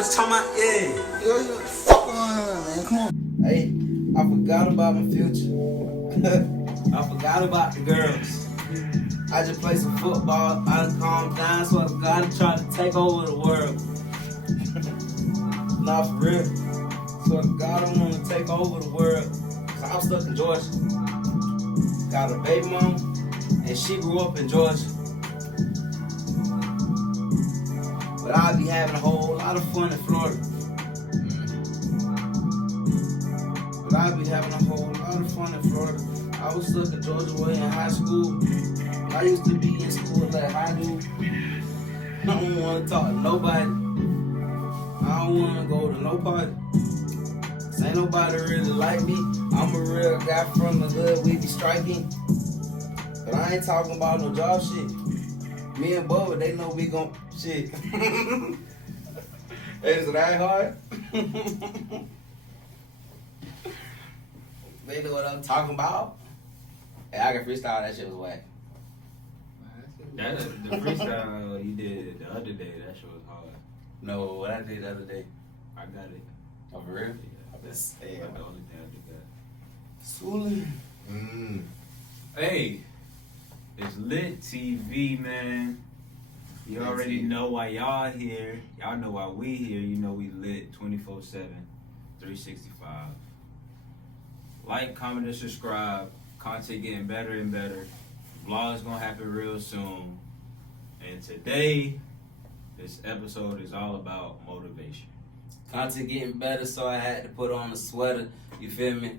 What you talking about? Yeah. Fuck on, man. Come on. Hey, I forgot about my future. I forgot about the girls. I just played some football. I done calmed down, so I gotta try to take over the world. Nah, for real. So God don't want to take over the world. So I'm stuck in Georgia. Got a baby mom, and she grew up in Georgia. But I'll be having a whole lot of fun in Florida. But I'll be having a whole lot of fun in Florida. I was stuck in Georgia way in high school. I used to be in school like I do. I don't want to talk to nobody. I don't want to go to no party. Ain't nobody really like me. I'm a real guy from the hood. We be striking. But I ain't talking about no job shit. Me and Bubba, they know we gon' shit. Is it that hard? They know what I'm talking about. Hey, I can freestyle. That shit was whack. The freestyle you did the other day, that shit was hard. No, what I did the other day. I got it. Oh, for real? Yeah. That's That's the only thing I did that. Schooling. Hey, it's Lit TV, man. You already know why y'all here. Y'all know why we here. You know we lit 24/7, 365. Like, comment, and subscribe. Content getting better and better. Vlog's gonna happen real soon. And today, this episode is all about motivation. Content getting better, so I had to put on a sweater. You feel me?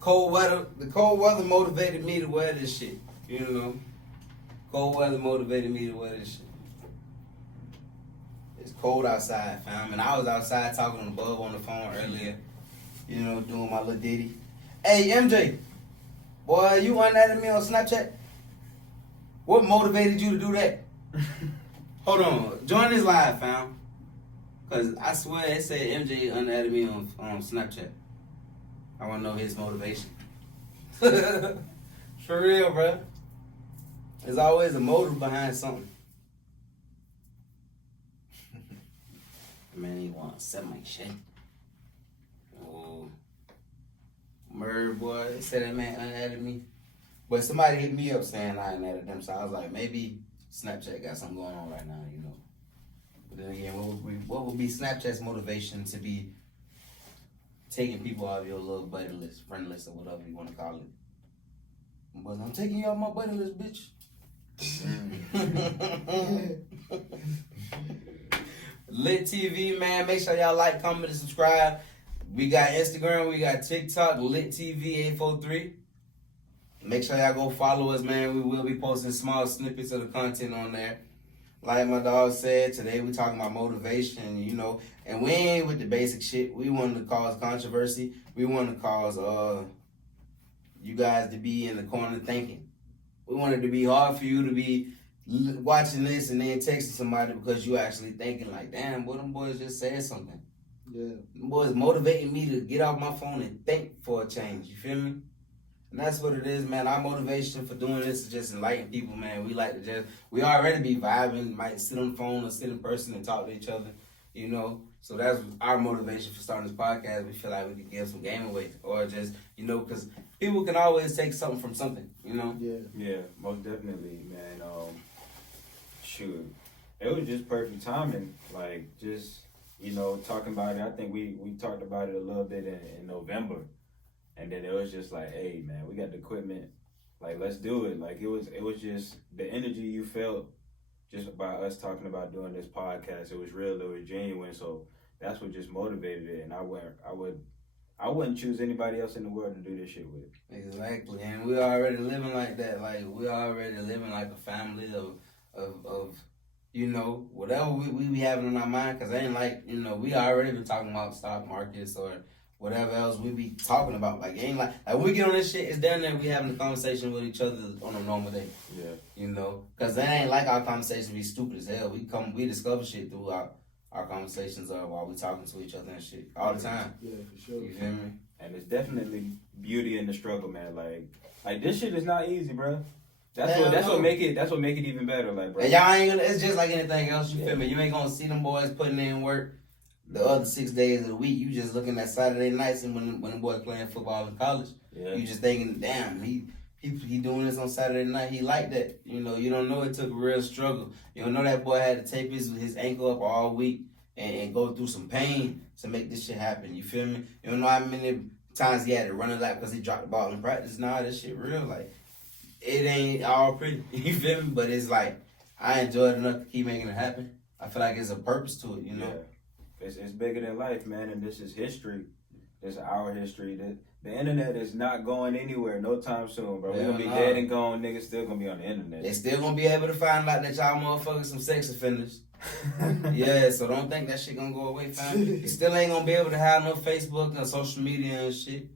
Cold weather. The cold weather motivated me to wear this shit. You know, cold weather motivated me to wear this shit. It's cold outside, fam, and I was outside talking to Bub on the phone earlier. You know, doing my little ditty. Hey, MJ, boy, you unadded me on Snapchat. What motivated you to do that? Hold on, join this live, fam. Cause I swear it said MJ unadded me on Snapchat. I wanna know his motivation. For real, bro. There's always a motive behind something. Man, he wanna set my shit. Oh, Merv, boy, they said that man unadded me. But somebody hit me up saying I unadded them, so I was like, maybe Snapchat got something going on right now, you know. But then again, what would be Snapchat's motivation to be taking people off your little buddy list, friend list, or whatever you want to call it? But I'm taking you off my buddy list, bitch. Lit TV, man. Make sure y'all like, comment, and subscribe. We got Instagram, we got TikTok, Lit TV 843. Make sure y'all go follow us, man. We will be posting small snippets of the content on there. Like my dog said, today we talking about motivation, you know, and we ain't with the basic shit. We want to cause controversy. We want to cause you guys to be in the corner thinking. We want it to be hard for you to be watching this and then texting somebody because you actually thinking like, damn, boy, them boys just said something. Yeah. Them boys motivating me to get off my phone and think for a change. You feel me? And that's what it is, man. Our motivation for doing this is just enlighten people, man. We like to we already be vibing, might sit on the phone or sit in person and talk to each other, you know. So that's our motivation for starting this podcast. We feel like we can give some game away or just, you know, because people can always take something from something, you know. Yeah, most definitely, man. Shoot, it was just perfect timing. Like, just, you know, talking about it. I think we talked about it a little bit in November. And then it was just like, hey, man, we got the equipment. Like, let's do it. Like, it was just the energy you felt just by us talking about doing this podcast. It was real. It was genuine. So that's what just motivated it. And I wouldn't choose anybody else in the world to do this shit with. Exactly. And we already living like that. Like, we already living like a family of you know, whatever we be having in our mind. Because ain't like, you know, we already been talking about stock markets or whatever else we be talking about. Like, it ain't like when we get on this shit, it's down there we having a conversation with each other on a normal day. Yeah. You know? Because it ain't like our conversations be stupid as hell. We discover shit through our conversations while we talking to each other and shit all the time. Yeah, for sure. You feel me? And it's definitely beauty in the struggle, man. Like this shit is not easy, bro. That's what make it even better, like, bro. And y'all ain't gonna. It's just like anything else. You feel me? You ain't gonna see them boys putting in work The other 6 days of the week, you just looking at Saturday nights and when the boy playing football in college, you just thinking, damn, he doing this on Saturday night. He like that. You know, you don't know it took a real struggle. You don't know that boy had to tape his ankle up all week and go through some pain to make this shit happen. You feel me? You don't know how many times he had to run a lap because he dropped the ball in practice. Nah, this shit real. Like, it ain't all pretty. You feel me? But it's like, I enjoy it enough to keep making it happen. I feel like there's a purpose to it, you know? Yeah. It's bigger than life, man, and this is history. This is our history. The internet is not going anywhere no time soon, bro. We're gonna be dead and gone. Niggas still gonna be on the internet. They still gonna be able to find out that y'all motherfuckers some sex offenders. Yeah, so don't think that shit gonna go away, fam. You still ain't gonna be able to have no Facebook and social media and shit.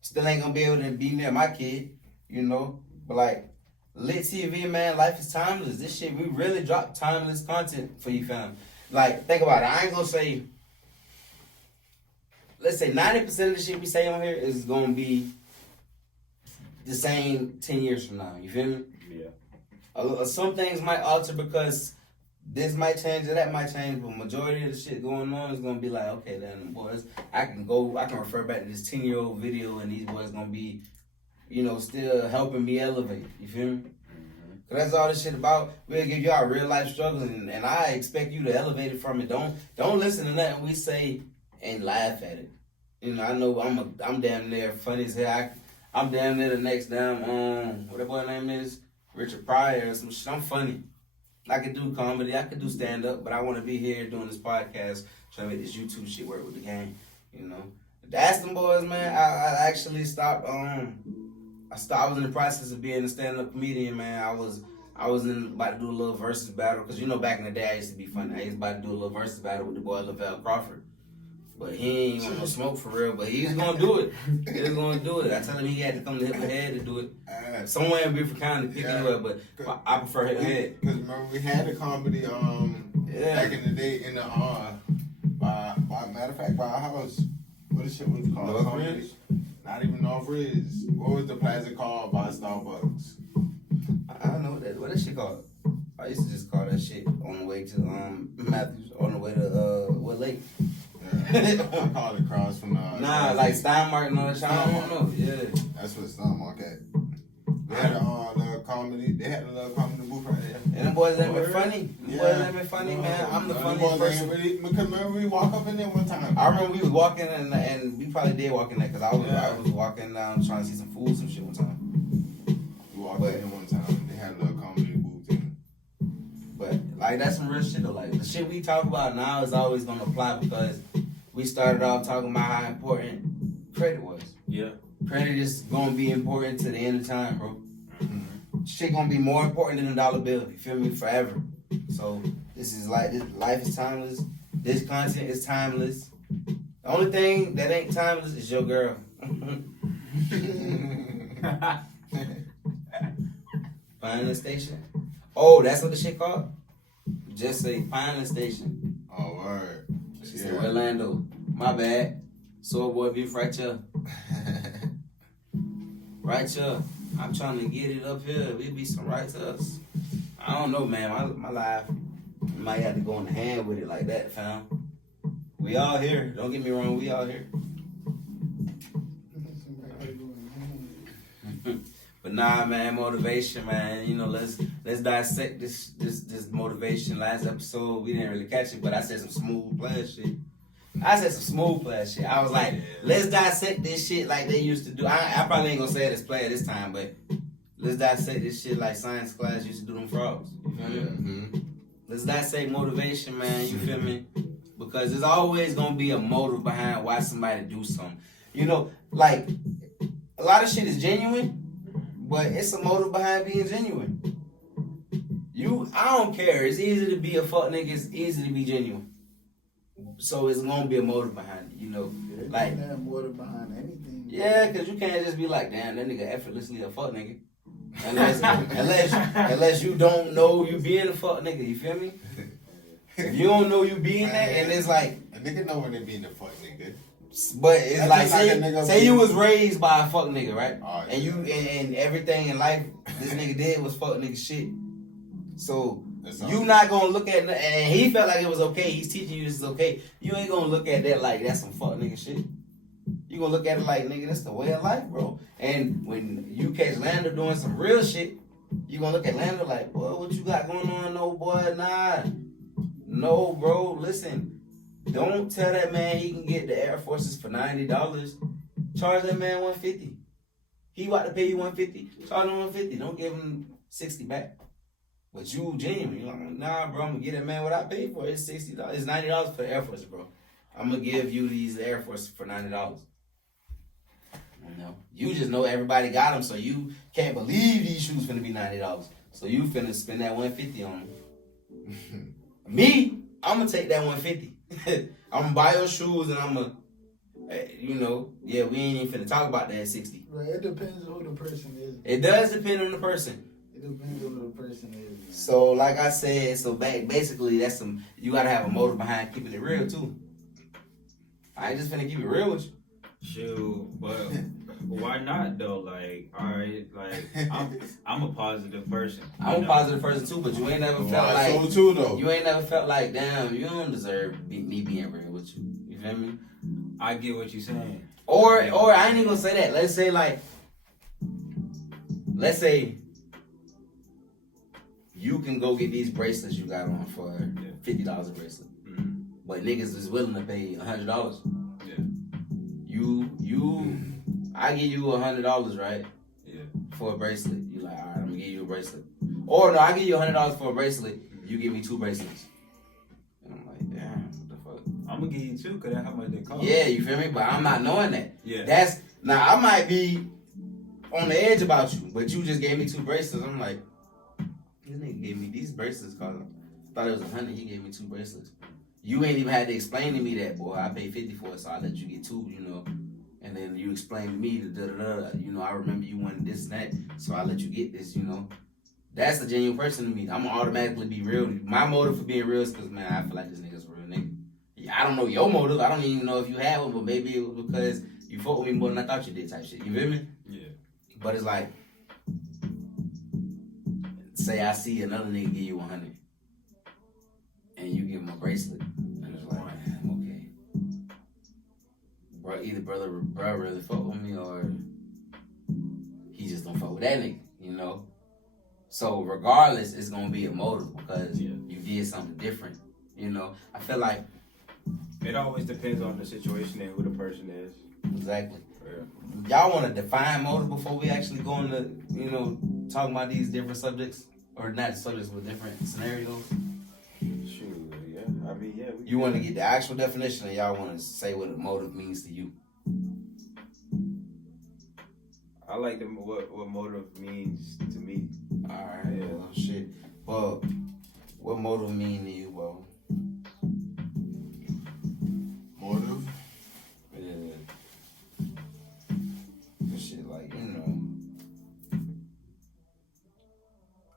Still ain't gonna be able to be near my kid, you know? But like, Lit TV, man, life is timeless. This shit, we really drop timeless content for you, fam. Like, think about it. I ain't gonna say, let's say 90% of the shit we say on here is gonna be the same 10 years from now. You feel me? Yeah. Some things might alter because this might change or that might change, but majority of the shit going on is gonna be like, okay, then boys, I can refer back to this 10-year-old video and these boys gonna be, you know, still helping me elevate. You feel me? Mm-hmm. Cause that's all this shit about. We'll give y'all real life struggles and I expect you to elevate it from it. Don't listen to nothing we say and laugh at it. You know, I know I'm damn near funny as hell. I'm damn near the next damn, what that boy name is? Richard Pryor or some shit. I'm funny. I could do comedy, I could do stand-up, but I want to be here doing this podcast, trying to make this YouTube shit work with the game, you know. That's them boys, man. I actually stopped, I was in the process of being a stand-up comedian, man. I was about to do a little versus battle, because you know back in the day I used to be funny. I used about to do a little versus battle with the boy Lavelle Crawford. But he ain't want no smoke for real, but he's gonna do it. He's gonna do it. I tell him he had to come to Hip Head to do it. Somewhere in Beaufort County, pick anywhere, but I prefer Hip Head. Because remember we had a comedy back in the day in the by matter of fact by our house. What the shit was it called? North Ridge? Not even North Ridge. What was the plaza called by Starbucks? I don't know what that shit called. I used to just call that shit on the way to Matthews, on the way to what lake? Yeah, I call it across from nah, like Steinmark and all that shit. I don't know. Yeah, that's what Steinmark at. They had a little comedy. They had a little comedy booth right there. And them boys ain't been funny. Them boys ain't been funny, man. I'm the funniest person. Because remember we walk up in there one time. I remember we was walking and we probably did walk in there because I was walking down trying to see some food, some shit one time. We walked in there one time. And they had a little comedy booth in. But like that's some real shit though. Like the shit we talk about now is always gonna apply because we started off talking about how important credit was. Yeah. Credit is gonna be important to the end of time, bro. Mm-hmm. Shit gonna be more important than a dollar bill. You feel me? Forever. So this life is timeless. This content is timeless. The only thing that ain't timeless is your girl. Pioneer Station. Oh, that's what the shit called? Just say Pioneer Station. Oh, word. She said Orlando. My bad. Soar boy beef right here. Right here. I'm trying to get it up here. It'll be some right to us. I don't know, man. My life might have to go in the hand with it like that, fam. We all here. Don't get me wrong. We all here. But nah, man, motivation, man. You know, let's dissect this motivation. Last episode, we didn't really catch it, but I said some smooth player shit. I was like, let's dissect this shit like they used to do. I probably ain't gonna say it as player this time, but let's dissect this shit like science class used to do them frogs. You feel me? Mm-hmm. Let's dissect motivation, man. You feel me? Because there's always gonna be a motive behind why somebody do something. You know, like a lot of shit is genuine. But it's a motive behind being genuine. I don't care. It's easy to be a fuck nigga. It's easy to be genuine. So it's gonna be a motive behind it, you know. Yeah, like that motive behind anything. Yeah, cause you can't just be like, damn, that nigga effortlessly a fuck nigga. Unless you don't know you being a fuck nigga. You feel me? If you don't know you being that, and it's like a nigga know when they being a fuck nigga. But it's that's like say you was raised by a fuck nigga, right? Yeah. And you and everything in life this nigga did was fuck nigga shit. So You not gonna look at, and he felt like it was okay. He's teaching you this is okay. You ain't gonna look at that like that's some fuck nigga shit. You gonna look at it like, nigga, that's the way of life, bro. And when you catch Lando doing some real shit, you gonna look at Lando like, boy, what you got going on? No, boy, nah. No, bro, listen. Don't tell that man he can get the Air Forces for $90. Charge that man $150. He about to pay you $150. Charge him $150. Don't give him $60 back. But you genuine. You're like, nah, bro, I'm gonna get that man what I paid for. It's $60. It's $90 for the Air Force, bro. I'm gonna give you these Air Forces for $90. You know, you just know everybody got them, so you can't believe these shoes finna be $90. So you finna spend that $150 on them. Me, I'm gonna take that $150. I'm gonna buy your shoes and I'm gonna, you know, yeah, we ain't even finna talk about that $60. Right, it depends on who the person is. It does depend on the person. It depends on who the person is. Man. So, like I said, basically that's you gotta have a motive behind keeping it real too. I ain't just finna keep it real with you. Shoot, but why not though? Like, all right, like I'm a positive person. I'm a positive person too, but you ain't never felt like so too though. You ain't never felt like, damn, you don't deserve me being real with you. You feel me? I get what you're saying. Or I ain't even gonna say that. Let's say you can go get these bracelets you got on for $50 a bracelet, but niggas is willing to pay $100. I give you $100, right? Yeah. For a bracelet. You like, all right, I'm gonna give you a bracelet. Or no, I give you $100 for a bracelet. You give me 2 bracelets. And I'm like, damn, what the fuck? I'm gonna give you 2 because that's how much they cost. Yeah, you feel me? But I'm not knowing that. Yeah. Now I might be on the edge about you, but you just gave me 2 bracelets. I'm like, this nigga gave me these bracelets because I thought it was $100. He gave me 2 bracelets. You ain't even had to explain to me that, boy. I paid $50 for it, so I let you get 2, you know. And then you explain to me you know, I remember you wanted this and that, so I let you get this, you know. That's a genuine person to me. I'm gonna automatically be real. My motive for being real is because, man, I feel like this nigga's a real nigga. Yeah, I don't know your motive. I don't even know if you have one, but maybe it was because you fought with me more than I thought you did type shit. You feel me? Yeah. But it's like, say I see another nigga give you 100 and you give him a bracelet. And it's like, okay. Bro, either bro really fuck with me or he just don't fuck with that nigga, you know? So regardless, it's gonna be a motive because you did something different, you know? I feel like it always depends on the situation and who the person is. Exactly. Yeah. Y'all want to define motive before we actually go into, you know, talking about these different subjects? Or not subjects, but different scenarios? Shoot, yeah. I mean, yeah. You want to get the actual definition, or y'all want to say what a motive means to you? I like what motive means to me. All right, yeah. Well, shit. Well, what motive mean to you, bro? Motive? Yeah. Shit, like, you know.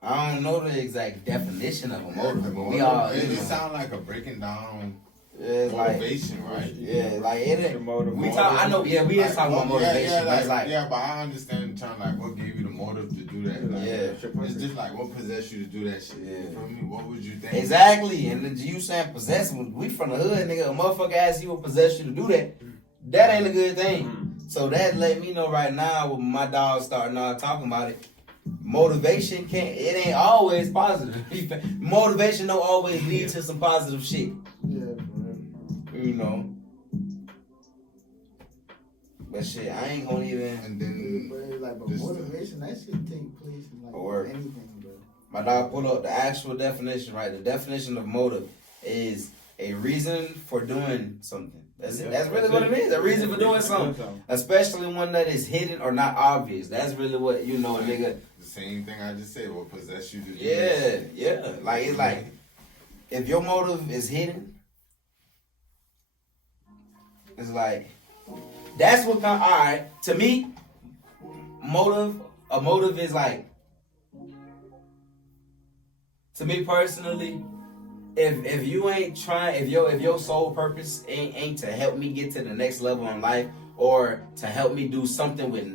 I don't know the exact definition of a motive, but we all. It sounds like a breaking down motivation, like, right? Yeah, like it. We talk. I know. Yeah, we didn't talk about motivation. But I understand the term. Like, what gave you the motive to do that? Like, it's just like what possessed you to do that shit. Yeah. You feel me? What would you think? Exactly. And then you saying possessed? We from the hood, nigga. A motherfucker ask you what possessed you to do that. That ain't a good thing. So that let me know right now when my dog starting talking about it. Motivation it ain't always positive. Motivation don't always lead to some positive shit. Yeah, you know. But shit, I ain't gonna even. And then, but motivation, that should take place in like anything, bro. My dog pulled up the actual definition, right? The definition of motive is a reason for doing something. That's it. That's really what it is. A reason for doing something. Especially one that is hidden or not obvious. That's really what, you know, a nigga. The same thing I just said, what possessed you to do Yeah. Like, it's like, if your motive is hidden, it's like, that's what all right, to me, a motive is like, to me personally, if you ain't trying, if your sole purpose ain't to help me get to the next level in life or to help me do something with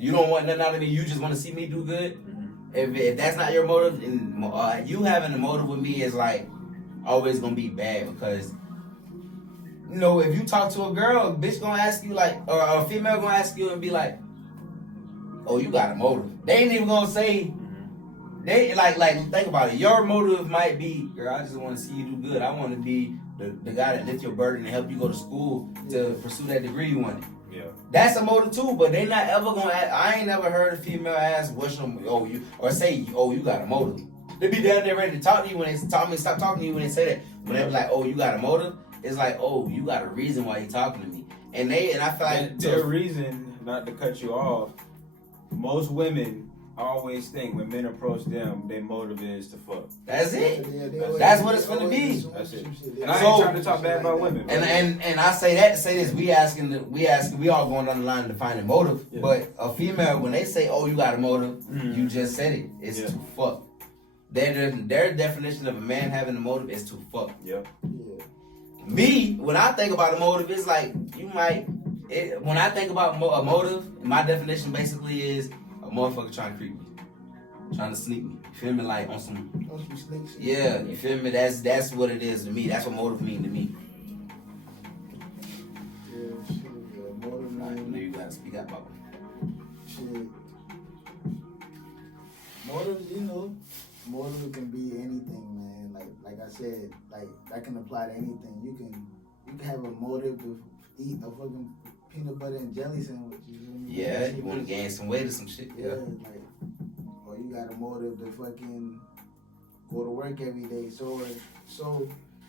you don't want nothing out of me, you just want to see me do good, If that's not your motive, and you having a motive with me is like always gonna be bad because you know if you talk to a girl, a bitch gonna ask you like, or a female gonna ask you and be like, "Oh, you got a motive." They ain't even gonna say. They like think about it. Your motive might be, girl, I just want to see you do good. I want to be the guy that lift your burden and help you go to school to pursue that degree you wanted. Yeah. That's a motive too, but they not ever gonna ask, I ain't never heard a female ask what's your you or say, oh, you got a motive. They be down there ready to talk to you when they stop talking to you when they say that. When they be like, oh, you got a motive, it's like, oh, you got a reason why you talking to me. And I feel like their reason, not to cut you off, most women always think when men approach them, their motive is to fuck. That's it. That's what it's gonna be. That's it. And I ain't trying to talk bad about women. And I say that to say this, we all going down the line to find a motive. Yeah. But a female, when they say, oh, you got a motive, you just said it. It's to fuck. Their definition of a man having a motive is to fuck. Yep. Yeah. Me, when I think about a motive, it's like when I think about a motive, my definition basically is a motherfucker trying to creep me, trying to sneak me. You feel me? Like on some sneak shit. Yeah, you feel me? That's what it is to me. That's what motive mean to me. Yeah, shit. Motive I mean. know you gotta speak out about it. Shit. Motives, motive can be anything, man. Like I said, like that can apply to anything. You can have a motive to eat a fucking peanut butter and jelly sandwich. Yeah, you want to gain some weight or some shit. Yeah. Like, or you got a motive to fucking go to work every day, so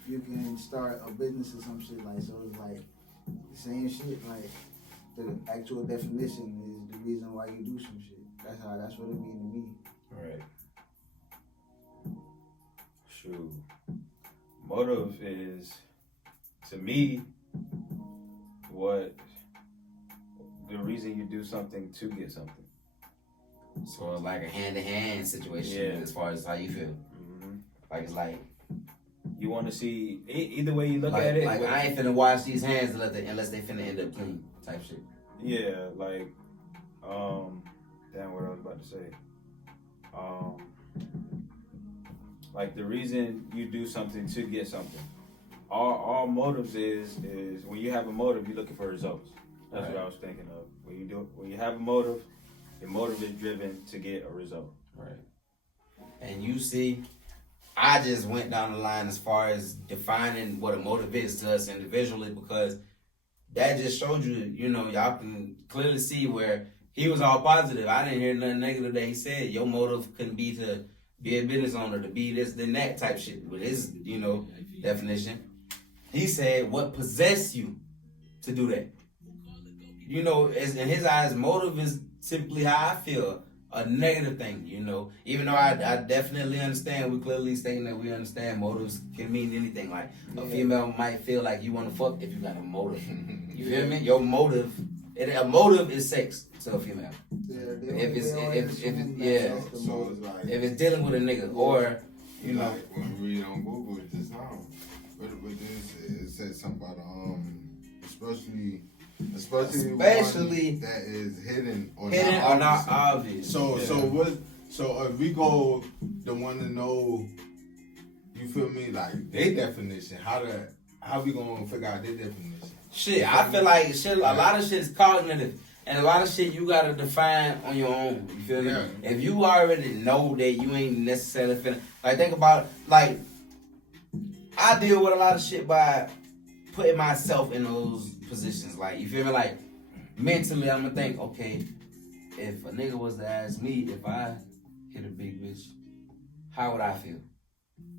you can start a business or some shit. Like, so it's like the same shit. Like the actual definition is the reason why you do some shit. That's what it mean to me. Right. Shoot. Motive is, to me, what the reason you do something to get something. So it's like a hand-to-hand situation as far as how you feel. Mm-hmm. Like it's like you want to see either way you look like, at it. Like I ain't finna wash these hands unless they finna end up clean type shit. Yeah, like damn, what I was about to say. Like the reason you do something to get something. All motives is when you have a motive, you're looking for results. That's what I was thinking of. When you have a motive, your motive is driven to get a result. Right. And you see, I just went down the line as far as defining what a motive is to us individually because that just showed you, y'all can clearly see where he was all positive. I didn't hear nothing negative that he said. Your motive couldn't be to be a business owner, to be this, then that type shit with his, definition. He said, what possessed you to do that? As in his eyes, motive is simply how I feel, a negative thing, Even though I definitely understand, we clearly stating that we understand motives can mean anything. Like a female might feel like you want to fuck if you got a motive. You feel me? Your motive, a motive is sex to a female. If it's dealing with a nigga or like when we read on Google just now, but it says something about especially one that is hidden or not obvious. So if we go the one to know, you feel me, like their definition, how we gonna figure out their definition? Shit, I feel like a lot of shit is cognitive. And a lot of shit you gotta define on your own. You feel me? If you already know that you ain't necessarily finna, like think about it, like I deal with a lot of shit by putting myself in those positions. Like you feel me? Like mentally, I'm gonna think, okay, if a nigga was to ask me if I hit a big bitch, how would I feel?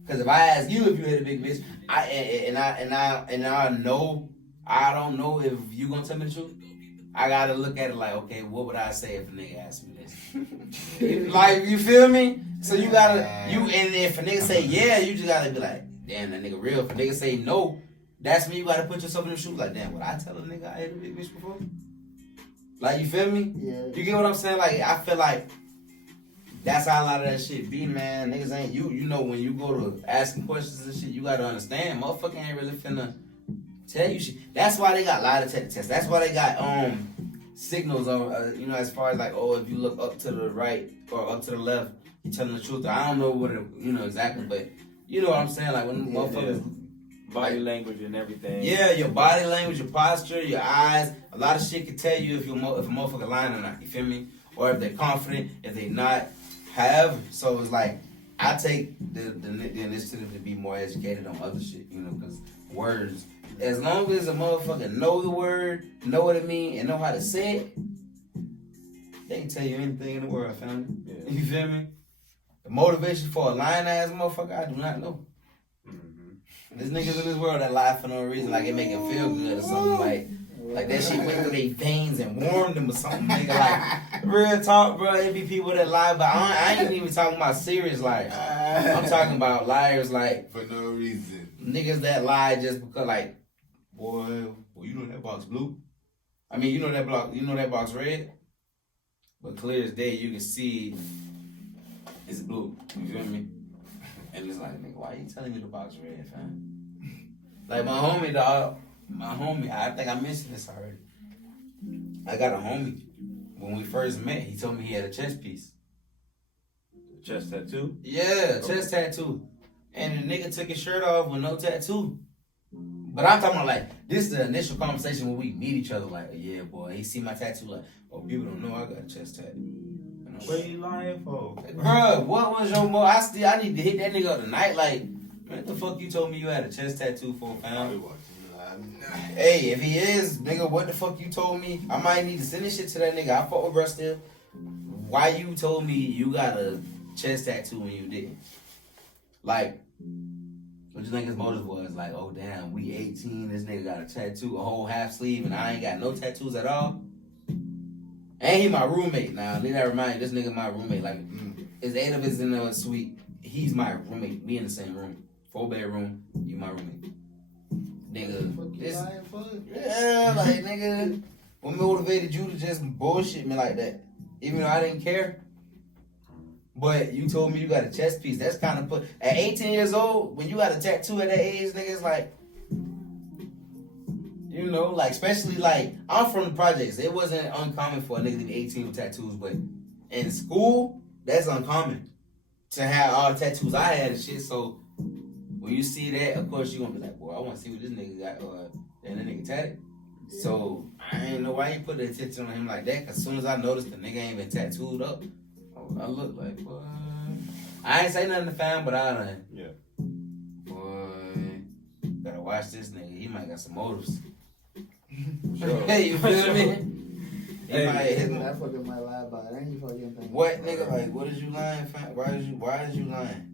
Because if I ask you if you hit a big bitch, I know I don't know if you gonna tell me the truth. I gotta look at it like, okay, what would I say if a nigga asked me this? Like, you feel me? So you gotta, and if a nigga say yeah, you just gotta be like, damn, that nigga real. If a nigga say no, that's when you gotta put yourself in the shoes. Like, damn, would I tell a nigga I hit a big bitch before? Like, you feel me? Yeah. You get what I'm saying? Like, I feel like that's how a lot of that shit be, man. Niggas ain't, you know, when you go to asking questions and shit, you gotta understand, motherfucker ain't really finna tell you shit. That's why they got lie detector tests. That's why they got signals on, as far as like, oh, if you look up to the right or up to the left he telling the truth. I don't know what it, exactly, but you know what I'm saying. Like when motherfuckers, body language and everything. Yeah, your body language, your posture, your eyes. A lot of shit can tell you if a motherfucker lying or not. You feel me? Or if they're confident, if they not. However, so it's like I take the initiative to be more educated on other shit. Because words. As long as a motherfucker know the word, know what it mean, and know how to say it, they can tell you anything in the world, family. Yeah. You feel me? The motivation for a lying ass motherfucker, I do not know. There's niggas in this world that lie for no reason, like it make them feel good or something, like that shit went through their veins and warmed them or something, nigga. Like real talk, bro. It be people that lie, but I ain't even talking about serious liars. I'm talking about liars like for no reason. Niggas that lie just because, like, boy, well, you know that box blue. I mean, you know that box red. But clear as day, you can see it's blue. You feel me? And it's like, nigga, why you telling me the box red, fam? Like my homie, dog. I think I mentioned this already. I got a homie. When we first met, he told me he had a chest piece. Chest tattoo? Yeah, chest tattoo. And the nigga took his shirt off with no tattoo. But I'm talking about, like, this is the initial conversation when we meet each other. Like, yeah, boy, he see my tattoo. Like, oh, people don't know I got a chest tattoo. What are you lying for? Bruh, what was your mo? I need to hit that nigga up tonight. Like, what the fuck you told me you had a chest tattoo for, fam? Hey, if he is, nigga, what the fuck you told me? I might need to send this shit to that nigga. I fuck with bruh still. Why you told me you got a chest tattoo when you didn't? Like, what you think his motive was? Like, oh damn, we 18, this nigga got a tattoo, a whole half sleeve, and I ain't got no tattoos at all. And he my roommate now. Need I remind you, this nigga my roommate. Like, it's 8 of us in the suite. He's my roommate. We in the same room. 4-bedroom. You my roommate. Nigga, this. Yeah, like, nigga, what motivated you to just bullshit me like that? Even though I didn't care. But you told me you got a chest piece. That's kind of put. At 18 years old, when you got a tattoo at that age, nigga, it's like, you know, like, especially, like, I'm from the projects. It wasn't uncommon for a nigga to be 18 with tattoos, but in school, that's uncommon to have all the tattoos I had and shit. So when you see that, of course, you're going to be like, boy, I want to see what this nigga got. And that nigga tatted. Yeah. So I ain't know why you put the attention on him like that, because as soon as I noticed the nigga ain't been tattooed up, I look like, boy. I ain't say nothing to fam, but I done. Yeah. Boy, gotta watch this nigga. He might got some motives. Sure. Hey, you feel me? That fucking might lie about it. Ain't you fucking thing. What, nigga? Like, what is you lying, fam? Why is you lying?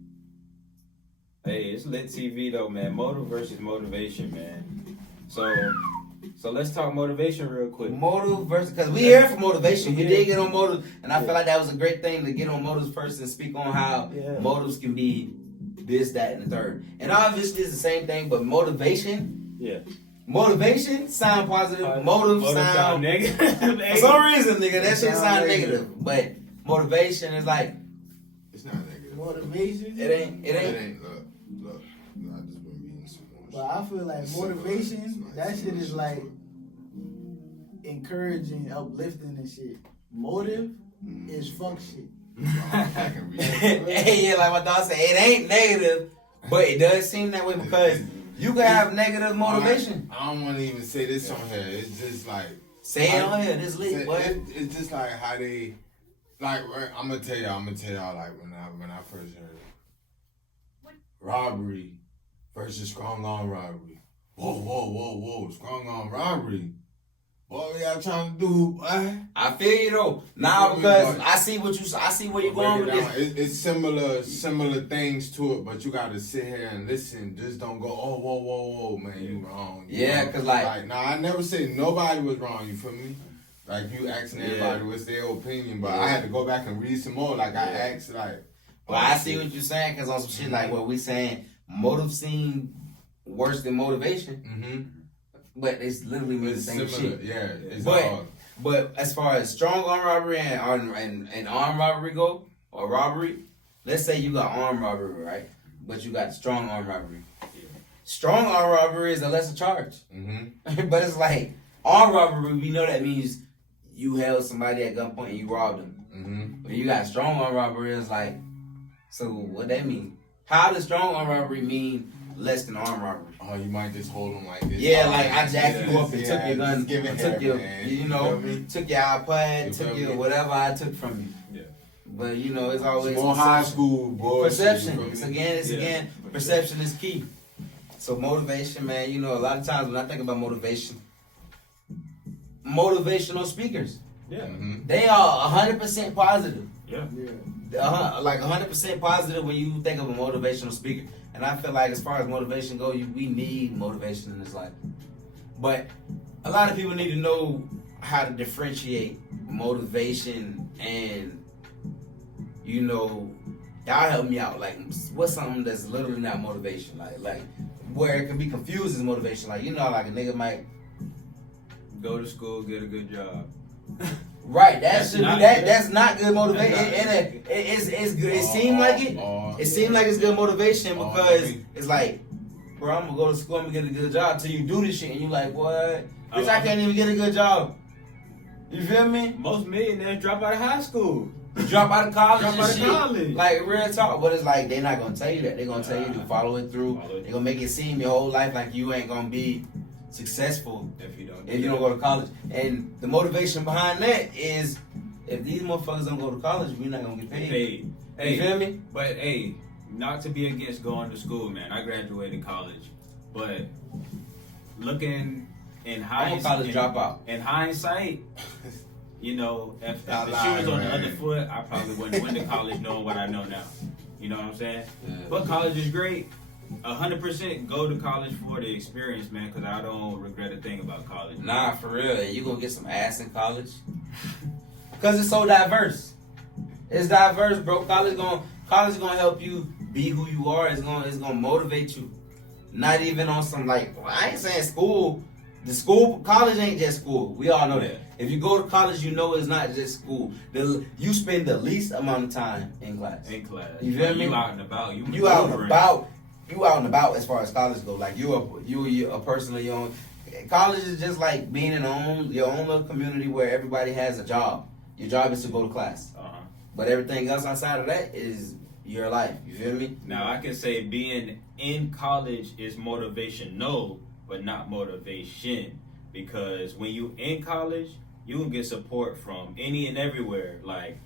Hey, it's Lit TV though, man. Motive versus motivation, man. So let's talk motivation real quick. Motive versus, because we here for motivation. We did get on motive, and I feel like that was a great thing to get on motives first and speak on how motives can be this, that, and the third. And obviously it's the same thing, but motivation. Yeah. Motivation sound positive. Motive sound negative. For some reason, nigga, that shit sound negative. But motivation is like, it's not negative. Motivation. It ain't. Look. I just been reading some more. But I feel like motivation, that shit is like encouraging, uplifting and shit. Motive is fuck shit. Hey, yeah, like my dog said, it ain't negative, but it does seem that way because you can have negative motivation. I don't want to even say this on here. It's just like, say it on here. This lit. What? It's just like how they, like, I'm gonna tell y'all like when I first heard robbery versus strong arm robbery. Whoa, strong arm robbery. What we y'all trying to do? What? I feel you though. Now because I see where you're going with this. It's similar things to it, but you gotta sit here and listen. Just don't go, oh, whoa, man, you wrong. Yeah, because like, nah, I never say nobody was wrong. You feel me? Like you asking everybody what's their opinion, but I had to go back and read some more. Like I asked, like. Well, I see what you're saying, because on some shit like what we saying, motive seem worse than motivation. Mm-hmm. But it's literally the same shit. Yeah, it's but as far as strong arm robbery and armed robbery go, or robbery, let's say you got armed robbery, right? But you got strong arm robbery. Yeah. Strong arm robbery is a lesser charge. Mm-hmm. But it's like, armed robbery, we know that means you held somebody at gunpoint and you robbed them. Mm-hmm. But you got strong arm robbery, it's like, So what that mean? How does strong arm robbery mean less than armed robbery? Oh, you might just hold them like this. Yeah, like I jacked you up and Yeah, took your gun, just give it took here, your, man. you know, took your iPad, You took feel your me? whatever I took from you. Yeah. But you know, it's always More high school boy. perception. It's Yeah. again, perception is key. So motivation, man. You know, a lot of times when I think about motivation, motivational speakers, Yeah. Mm-hmm. they are 100% positive. Yeah. Yeah. Like 100% positive when you think of a motivational speaker. And I feel like as far as motivation goes, we need motivation in this life. But a lot of people need to know how to differentiate motivation and, you know, y'all help me out. Like, what's something that's literally not motivation? Like where it can be confused as motivation. Like, you know, like a nigga might Go to school, get a good job. right. That's Should be not that. good. That's not good motivation. That's not And it's good. It seemed like it. It seemed like it's good motivation because it's like, bro, I'm gonna go to school, I'm gonna get a good job. Till you do this shit and you like, what? Bitch, I can't even get a good job. You feel me? Most millionaires drop out of high school. Drop out of college Drop and out of shit. college. Like real talk, but it's like they're not gonna tell you that. They're gonna tell you to follow it through. They're gonna make it seem your whole life like you ain't gonna be successful If you don't. if you don't go to college. And the motivation behind that is if these motherfuckers don't go to college, we're not gonna get paid. Hey, You feel me? But hey, not to be against going to school, man. I graduated college, but looking in I'm a college dropout. In hindsight, you know, if the Not shoe was lying, on the man. other foot, I probably wouldn't went to college knowing what I know now. You know what I'm saying? Yeah. But college is great. 100% go to college for the experience, man, because I don't regret a thing about college. Nah, for real. You gonna get some ass in college? Cause it's so diverse. It's diverse, bro. College gonna help you be who you are. It's gonna motivate you. Not even on some like I ain't saying school. College ain't just school. We all know that. If you go to college, you know it's not just school. You spend the least amount of time in class. In class. You feel me? You out and about. You out and about. You out and about as far as college go. Like you're a person of your own. College is just like being in your own little community where everybody has a job. Your job is to go to class. Uh-huh. But everything else outside of that is your life. You feel me? Now I can say being in college is motivation, but not motivation. Because when you in college, you can get support from any and everywhere. Like,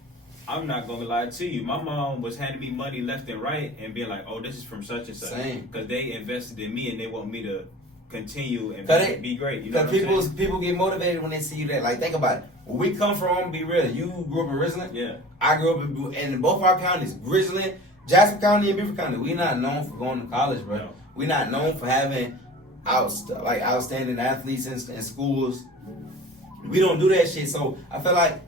I'm not gonna lie to you. My mom was handing me money left and right and being like, "Oh, this is from such and such," Same. because they invested in me and they want me to continue and be great. You know Because what I'm saying? people get motivated when they see you there. Like think about it. Where we come from, be real. You grew up in Ridgeland. Yeah. I grew up in both our counties, Ridgeland, Jasper County, and Beaufort County. We not known for going to college, bro. No. We not known for having outstanding athletes in schools. We don't do that shit. So I feel like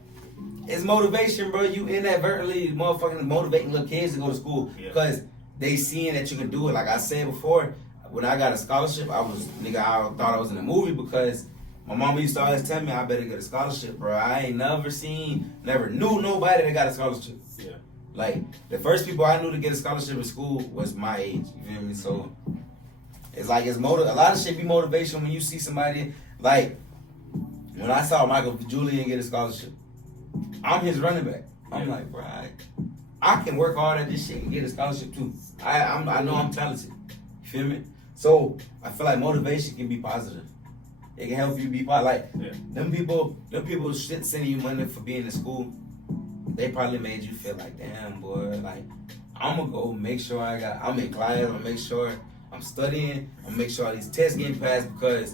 it's motivation, bro. You inadvertently motherfucking motivating little kids to go to school because they seeing that you can do it. Like I said before, when I got a scholarship, I thought I was in a movie because my mama used to always tell me I better get a scholarship, bro. I ain't never knew nobody that got a scholarship. Yeah. Like the first people I knew to get a scholarship in school was my age. You feel me? So it's like a lot of shit be motivation when you see somebody like when I saw Michael Julian get a scholarship. I'm his running back. I'm like, bro, I can work hard at this shit and get a scholarship too. I know I'm talented. You feel me? So I feel like motivation can be positive. It can help you be positive. Like them people shit sending you money for being in school. They probably made you feel like, damn boy, like I'm gonna go make sure I'm in class. I'm gonna make sure I'm studying. I'm gonna make sure all these tests getting passed because.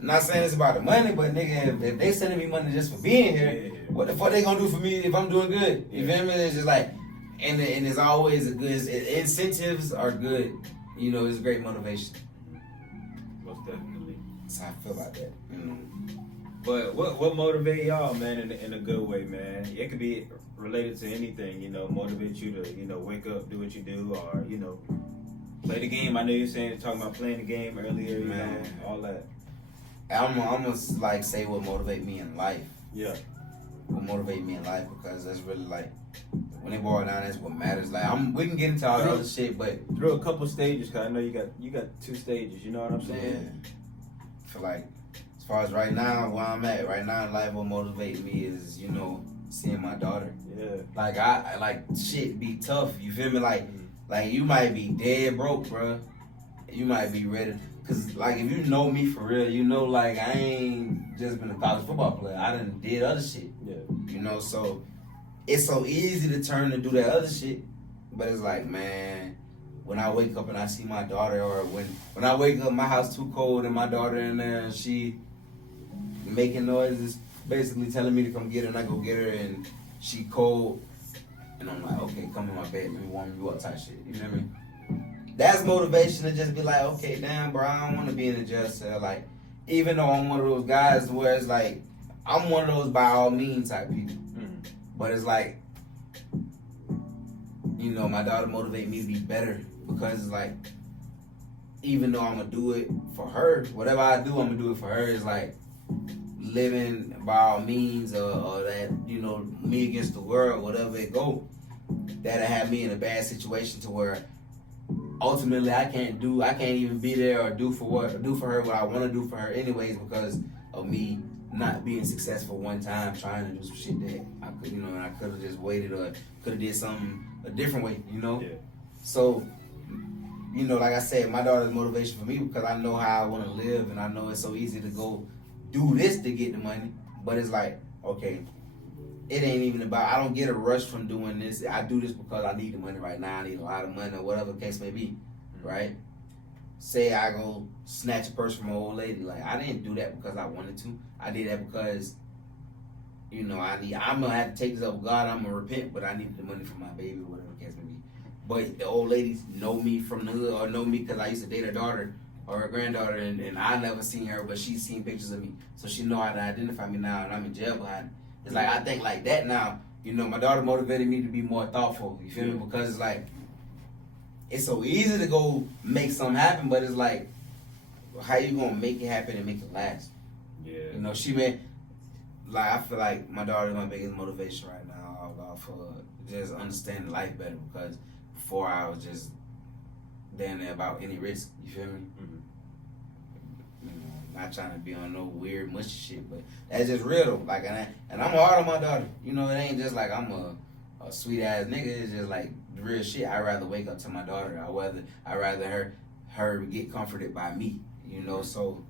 I'm not saying it's about the money, but nigga, if they sending me money just for being here, what the fuck they gonna do for me if I'm doing good? You feel me? It's just like, and it's always a good, incentives are good. You know, it's great motivation. Most definitely. That's how I feel about that. You know? But what motivate y'all, man, in a good way, man? It could be related to anything, you know, motivate you to, you know, wake up, do what you do, or, you know, play the game. I know you're talking about playing the game earlier, you know, all that. I'm gonna like say what motivate me in life. Yeah. What motivate me in life because that's really like when they boil down, that's what matters. Like we can get into all the other shit, but through a couple stages, cause I know you got 2 stages. You know what I'm saying? Yeah. I feel like as far as right now, where I'm at right now in life, what motivates me is, you know, seeing my daughter. Yeah. Like I like shit be tough. You feel me? Like you might be dead broke, bro. You might be ready. Cause like if you know me for real, you know like I ain't just been a college football player. I done did other shit. Yeah. You know, so it's so easy to turn and do that other shit. But it's like, man, when I wake up and I see my daughter, or when I wake up, my house too cold and my daughter in there and she making noises, basically telling me to come get her, and I go get her and she cold. And I'm like, okay, come in my bed, let me warm you up type shit. You know what I mean? That's motivation to just be like, okay, damn, bro, I don't want to be in a jail cell. Like, even though I'm one of those guys where it's like, I'm one of those by all means type people. But it's like, you know, my daughter motivated me to be better because it's like, even though I'm going to do it for her, whatever I do, I'm going to do it for her. It's like living by all means or that, you know, me against the world, whatever it go, that'll have me in a bad situation to where ultimately I can't even be there or do for her what I want to do for her anyways because of me not being successful one time trying to do some shit that I could, you know, and I could have just waited or could have did something a different way, you know? Yeah. So, you know, like I said, my daughter's motivation for me because I know how I want to live and I know it's so easy to go do this to get the money, but it's like, okay, it ain't even about, I don't get a rush from doing this. I do this because I need the money right now. I need a lot of money or whatever the case may be, right? Say I go snatch a purse from an old lady. Like, I didn't do that because I wanted to. I did that because, you know, I'm going to have to take this up with God. I'm going to repent, but I need the money for my baby or whatever the case may be. But the old ladies know me from the hood or know me because I used to date her daughter or her granddaughter, and I never seen her, but she's seen pictures of me. So she know how to identify me now, and I'm in jail behind it. It's like, I think like that now. You know, my daughter motivated me to be more thoughtful. You feel me? Because it's like, it's so easy to go make something happen, but it's like, how you gonna make it happen and make it last? Yeah. You know, she made, like, I feel like my daughter's my biggest motivation right now for just understanding life better because before I was just damn near about any risk. You feel me? You know, not trying to be on no weird mushy shit, but that's just real though. Like, and I'm hard on my daughter. You know, it ain't just like I'm a sweet ass nigga. It's just like the real shit. I'd rather wake up to my daughter. I'd rather her get comforted by me. You know, so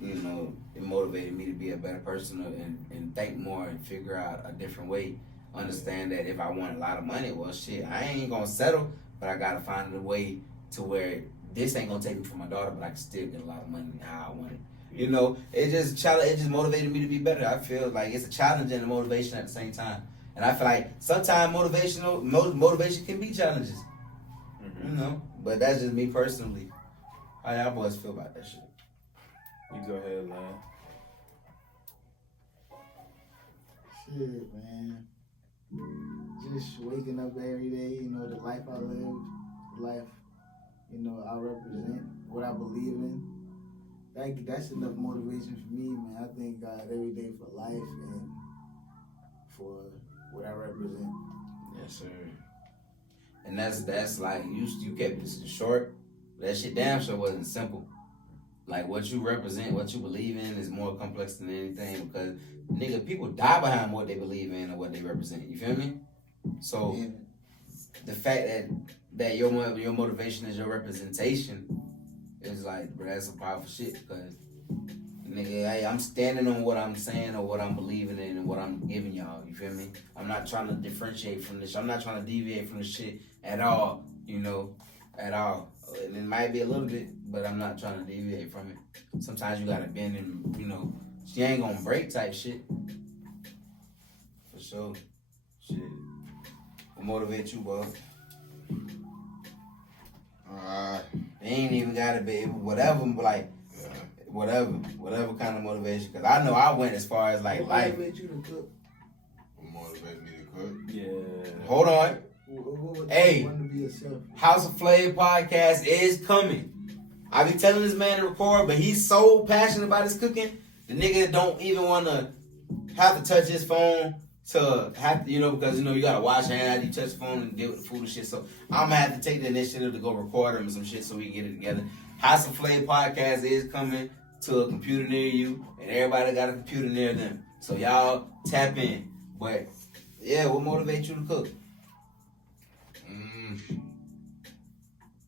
you know, it motivated me to be a better person and think more and figure out a different way. Understand that if I want a lot of money, well, shit, I ain't gonna settle, but I gotta find a way to where this ain't gonna take me from my daughter, but I can still get a lot of money how I want it. You know, it just motivated me to be better. I feel like it's a challenge and a motivation at the same time. And I feel like sometimes motivation can be challenges. You know, but that's just me personally. How y'all boys feel about that shit? You go ahead, man. Shit, man. Just waking up every day, you know, the life I live, the life, you know, I represent, what I believe in. That's enough motivation for me, man. I thank God every day for life and for what I represent. Yes, sir. And that's like, you kept this short. That shit damn sure wasn't simple. Like, what you represent, what you believe in is more complex than anything because, nigga, people die behind what they believe in or what they represent. You feel me? So, the fact that your motivation is your representation is like, bro, that's some powerful shit because, nigga, hey, I'm standing on what I'm saying or what I'm believing in and what I'm giving y'all. You feel me? I'm not trying to differentiate from this. I'm not trying to deviate from this shit at all, you know, at all. And it might be a little bit, but I'm not trying to deviate from it. Sometimes you gotta bend and, you know, she ain't gonna break type shit. For sure. Shit. What motivate you, bro? It ain't even gotta be whatever, like, whatever kind of motivation. Cause I know I went as far as like life. What motivate you to cook? What motivate me to cook? Yeah. Hold on. Hey, want to be yourself? House of Flav podcast is coming. I be telling this man to record, but he's so passionate about his cooking, the nigga don't even want to have to touch his phone to have to, you know, because, you know, you got to wash your hands after you touch the phone and deal with the food and shit. So I'm going to have to take the initiative to go record him and some shit so we can get it together. House of Flav podcast is coming to a computer near you, and everybody got a computer near them. So y'all tap in. But yeah, what motivates you to cook?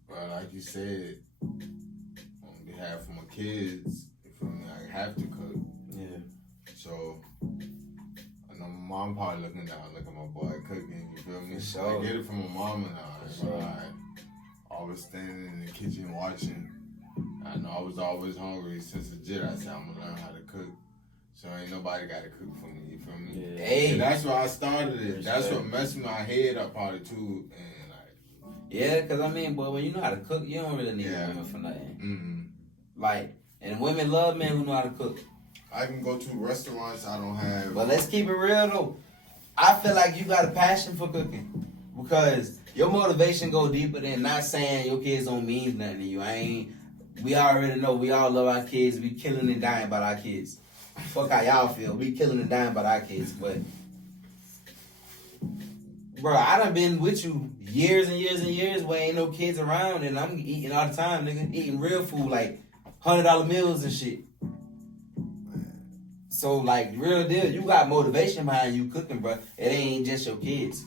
Well, like you said, on behalf of my kids, you feel me? I have to cook. Yeah. So I know my mom probably looking down, look at my boy cooking. You feel me? For sure. I get it from my mama now. For sure. I always standing in the kitchen watching. I know I was always hungry since a kid. I said I'm gonna learn how to cook. So ain't nobody gotta cook for me. You feel me? Yeah. Hey. And that's why I started it. That's what messed my head up probably too. And like, Yeah, cause I mean, boy, when you know how to cook, you don't really need women for nothing. Like, and women love men who know how to cook. I can go to restaurants I don't have. But let's keep it real though. I feel like you got a passion for cooking because your motivation go deeper than not saying your kids don't mean nothing to you. We already know we all love our kids. We killing and dying about our kids. Fuck how y'all feel. We killing and dying about our kids, but bro, I done been with you years and years and years where ain't no kids around and I'm eating all the time, nigga. Eating real food, like $100 meals and shit. So, like, real deal, you got motivation behind you cooking, bro. It ain't just your kids.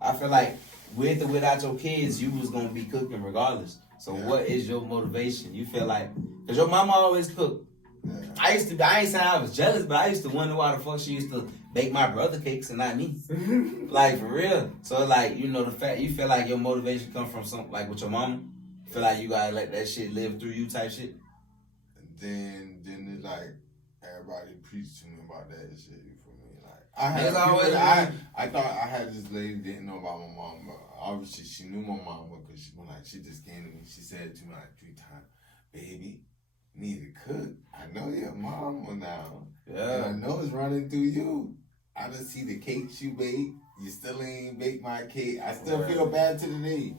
I feel like with or without your kids, you was gonna be cooking regardless. So, what is your motivation? You feel like, cause your mama always cooked. I ain't saying I was jealous, but I used to wonder why the fuck she used to bake my brother cakes and not me. Like, for real. So, like, you know, the fact you feel like your motivation come from something, like with your mama, feel like you gotta let that shit live through you type shit. Then it's like, everybody preached to me about that shit. You feel me? Like I thought I had this lady didn't know about my mom, but obviously she knew my mom because she just came to me. She said to me like 3 times, "Baby, you need to cook. I know your mama now, and I know it's running through you. I just see the cakes you bake. You still ain't bake my cake. I still feel bad to the day.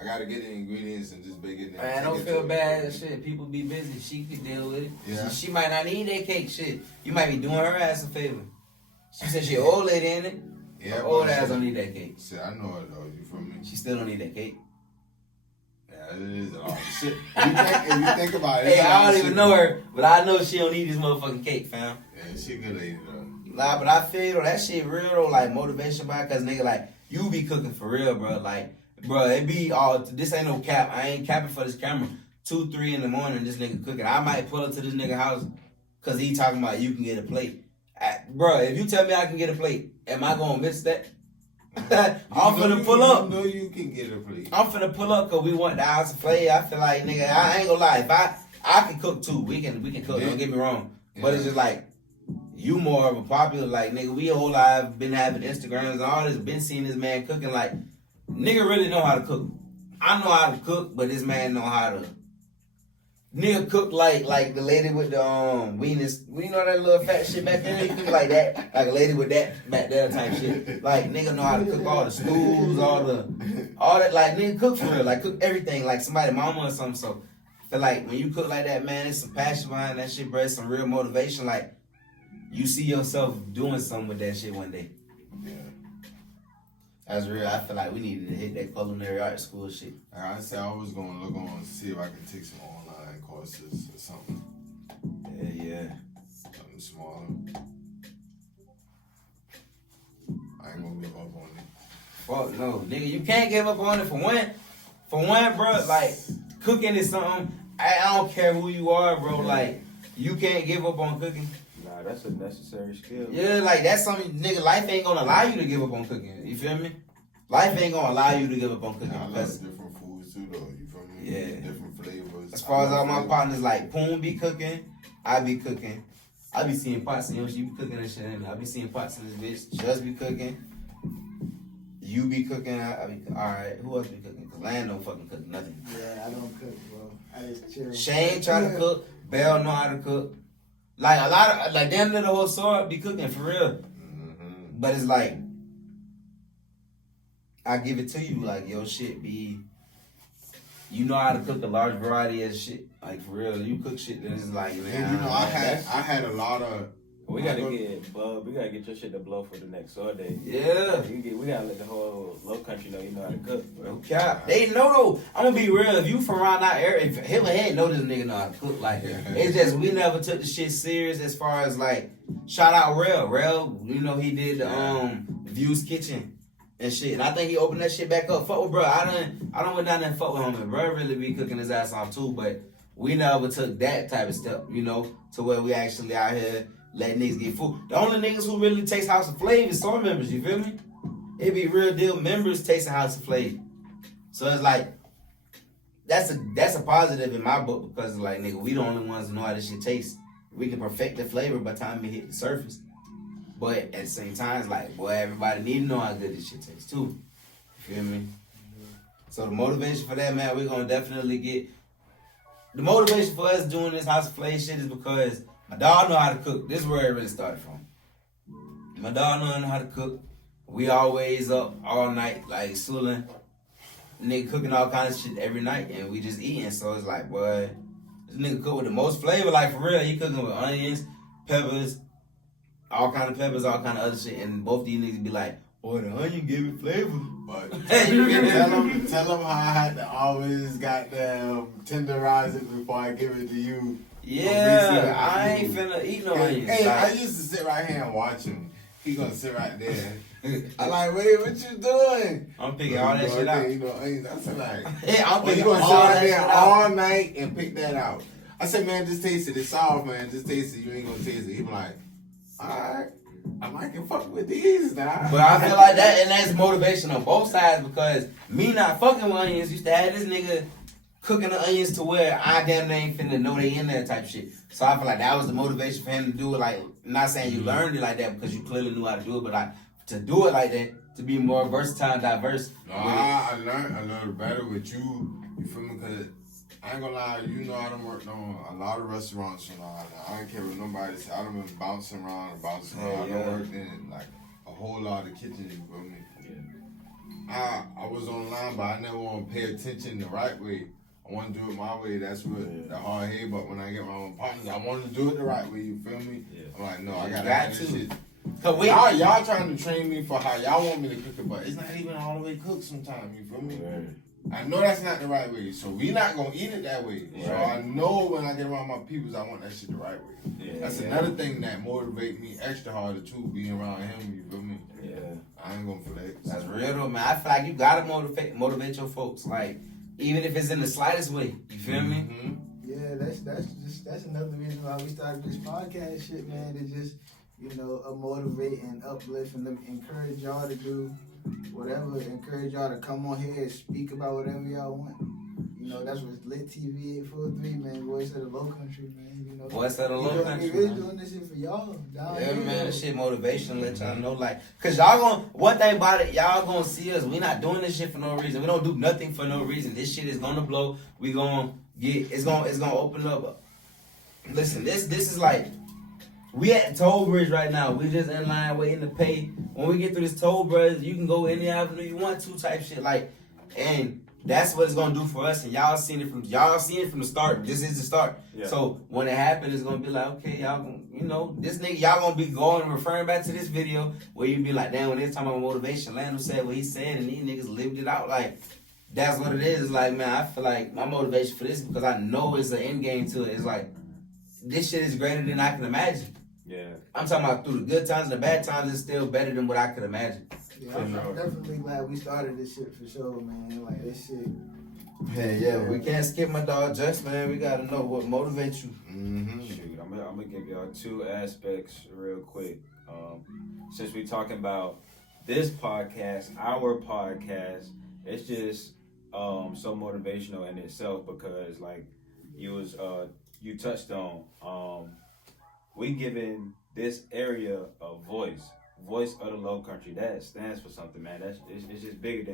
I gotta get the ingredients and just bake it. Man, don't feel bad. Shit, people be busy. She can deal with it. Yeah. She might not need that cake. Shit, you might be doing her ass a favor. She said she an old lady in it. Yeah, her old ass don't need that cake. Shit, I know it though. You feel me? She still don't need that cake. Yeah, it is a lot of shit. If you think about it. Hey, I don't even know her, but I know she don't need this motherfucking cake, fam. Yeah, she a good lady though. Nah, but I feel though, that shit real though, like motivation by, cause nigga, like, you be cooking for real, bro. Like, bro, it be all, this ain't no cap. I ain't capping for this camera. 2, 3 in the morning, this nigga cooking. I might pull up to this nigga house cause he talking about you can get a plate. Bro, if you tell me I can get a plate, am I gonna miss that? I'm finna pull up. You know you can get a plate. I'm finna pull up cause we want the house to play. I feel like, nigga, I ain't gonna lie. If I can cook too. We can cook. Don't get me wrong. But it's just like, you more of a popular, like, nigga, we whole life been having Instagrams and all this, been seeing this man cooking. Like, nigga really know how to cook. I know how to cook, but this man know how to. Nigga cook like the lady with the weenus. You know that little fat shit back there? He cook like that. Like a lady with that back there type shit. Like, nigga know how to cook all the stools, all that. Like, nigga cook for real. Like, cook everything like somebody mama or something. So, I feel like when you cook like that, man, there's some passion behind that shit, bro. It's some real motivation. Like, you see yourself doing something with that shit one day. Yeah. That's real. I feel like we needed to hit that culinary art school shit. Like I said, I was gonna look on and see if I could take some online courses or something. Yeah. Something smaller. I ain't gonna give up on it. Fuck no, nigga. You can't give up on it for one. For one, bro, like, cooking is something. I don't care who you are, bro. Like, you can't give up on cooking. Nah, that's a necessary skill. Yeah, like, that's something, nigga, life ain't gonna allow you to give up on cooking. You feel me? Life ain't gonna allow you to give up on cooking. I love Because, different foods too, though. You feel me? Yeah. Different flavors. as far as all my partners, like, Poon be cooking, I be cooking. I be seeing pots, you know, she be cooking and shit. And I be seeing pots in this bitch. Just be cooking. You be cooking. I be, alright, who else be cooking? Cause Land don't fucking cook nothing. Yeah, I don't cook, bro. I just chill. Shane try to cook. Bell know how to cook. Like, a lot of, like, damn near the whole soar be cooking for real. Mm-hmm. But it's like, I give it to you, like, your shit be, you know how to cook a large variety of shit. Like, for real, you cook shit that is like, man, And you know, I had a lot of We gotta get Bub. We gotta get your shit to blow for the next soar day. Yeah. We gotta let the whole low country know you know how to cook, bro. No cap. They know though. I'm gonna be real. If you from around that area, if him and head know this nigga know how to cook. Like it's just we never took the shit serious as far as like shout out Rel. Rel, you know he did the Views Kitchen and shit. And I think he opened that shit back up. Fuck with bro. I don't went down there and fuck with him. And bro really be cooking his ass off too. But we never took that type of step, you know, to where we actually out here letting niggas get food. The only niggas who really taste House of Flavor is soar members, you feel me? It be real deal members tasting House of Flavor. So it's like, that's a positive in my book because like, nigga, we the only ones who know how this shit tastes. We can perfect the flavor by the time it hit the surface. But at the same time, it's like, boy, everybody need to know how good this shit tastes too. You feel me? So the motivation for that, man, we're gonna definitely get. The motivation for us doing this House of Flavor shit is because my dog know how to cook. This is where it really started from. My dog know how to cook. We always up all night, like Sulin. Nigga cooking all kind of shit every night, and we just eating. So it's like, boy, this nigga cook with the most flavor. Like for real, he cooking with onions, peppers, all kind of peppers, all kind of other shit. And both these niggas be like, boy, the onion give it flavor. But tell them how I had to always goddamn tenderize it before I give it to you. Yeah, I ain't finna eat no onions. Hey, I used to sit right here and watch him. He gonna sit right there. I like, wait, what you doing? I'm picking all that shit out. You know, onions. I said like, yeah, I'm picking you gonna all sit right that there shit all out. night and pick that out. I said, man, just taste it. It's soft, man. Just taste it. You ain't gonna taste it. He be like, all right. I might can fuck with these now. But I feel like that, and that's motivation on both sides because me not fucking with onions used to have this nigga cooking the onions to where I damn near ain't finna know they in there type shit. So I feel like that was the motivation for him to do it. Like, not saying you learned it like that because you clearly knew how to do it, but like to do it like that, to be more versatile and diverse. No, I learned better with you. You feel me? Because I ain't gonna lie, you know I done worked on a lot of restaurants and all that. I don't care what nobody say. I done been bouncing around. I done worked in like a whole lot of kitchens, you feel me? Yeah. I was online, but I never want to pay attention the right way. I want to do it my way. That's what the hard head. But when I get my own partners, I want to do it the right way. You feel me? Yeah. I'm like, no, I gotta have this shit. Y'all trying to train me for how y'all want me to cook it, but it's not even all the way cooked sometimes. You feel me? Right. I know that's not the right way, so we not gonna eat it that way. Right. So I know when I get around my peoples, I want that shit the right way. Yeah, that's another thing that motivates me extra harder too, being around him. You feel me? Yeah. I ain't gonna flex. That's real though, man. I feel like you gotta motivate your folks, like even if it's in the slightest way. You feel me? Mm-hmm. Yeah, that's another reason why we started this podcast shit, man. To just motivate and uplift and encourage y'all to do whatever, encourage y'all to come on here and speak about whatever y'all want. You know, that's what Lit TV 843, man. Voice of the Low Country, man. You know, Voice of the Low Country. We really doing this shit for y'all. Yeah, man, this shit motivation, let y'all know, like, cause y'all gonna, one thing about it, y'all gonna see us, we not doing this shit for no reason. We don't do nothing for no reason. This shit is gonna blow. We gonna get, it's gonna open up. Listen, this is like, we at the toll bridge right now. We just in line waiting to pay. When we get through this toll bridge, you can go any avenue you want to type shit. Like, and that's what it's gonna do for us. And y'all seen it from the start. This is the start. Yeah. So when it happens, it's gonna be like, okay, y'all gonna, this nigga, y'all gonna be going and referring back to this video where you be like, damn, when they're talking about motivation, Lando said what he said, and these niggas lived it out. Like, that's what it is. It's like, man, I feel like my motivation for this is because I know it's an end game to it. It's like, this shit is greater than I can imagine. Yeah. I'm talking about through the good times and the bad times, it's still better than what I could imagine. Yeah, I'm definitely glad we started this shit for sure, man. Like, this shit. Yeah, we can't skip my dog Just, man. We gotta know what motivates you. Mm-hmm. Shoot, I'm gonna give y'all two aspects real quick. Since we talking about this podcast, our podcast, it's just so motivational in itself because, like, you touched on, we giving this area a voice of the Low Country. That stands for something, man. It's just bigger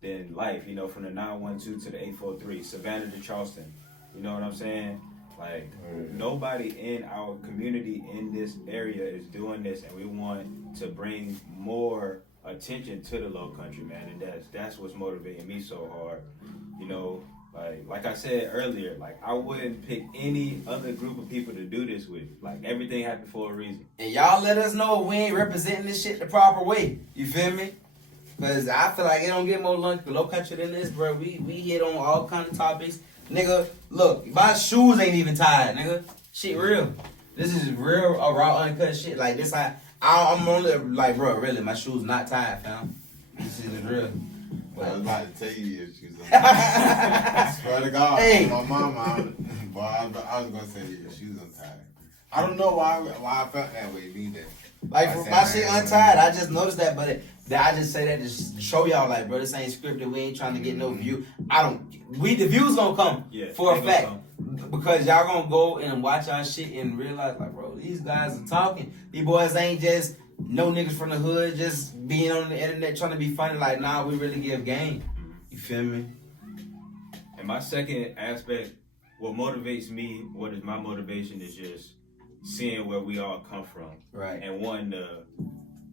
than life, from the 912 to the 843, Savannah to Charleston. You know what I'm saying? Like, nobody in our community in this area is doing this, and we want to bring more attention to the Low Country, man. And that's what's motivating me so hard. Like I said earlier, like I wouldn't pick any other group of people to do this with. Like everything happened for a reason. And y'all let us know if we ain't representing this shit the proper way. You feel me? Cause I feel like it don't get more low country than this, bro. We hit on all kind of topics. Nigga, look, my shoes ain't even tied, nigga. Shit real. This is real, raw, uncut shit. Like this, I'm only like, bro, really, my shoes not tied, fam. This shit is real. I was about to tell you your shoes on. I swear to God, Hey. my mama, but I was gonna say your shoes untied. I don't know why I felt that way neither. Like I for said, my shit man, untied, I just noticed that, but I just say that just to show y'all, like, bro, this ain't scripted. We ain't trying to get no view. The views gonna come for a fact. Because y'all gonna go and watch our shit and realize, like, bro, these guys are talking. These boys ain't just no niggas from the hood just being on the internet trying to be funny. Like, nah, we really give game. You feel me? And my second aspect, what motivates me, what is my motivation, is just seeing where we all come from. Right. And wanting to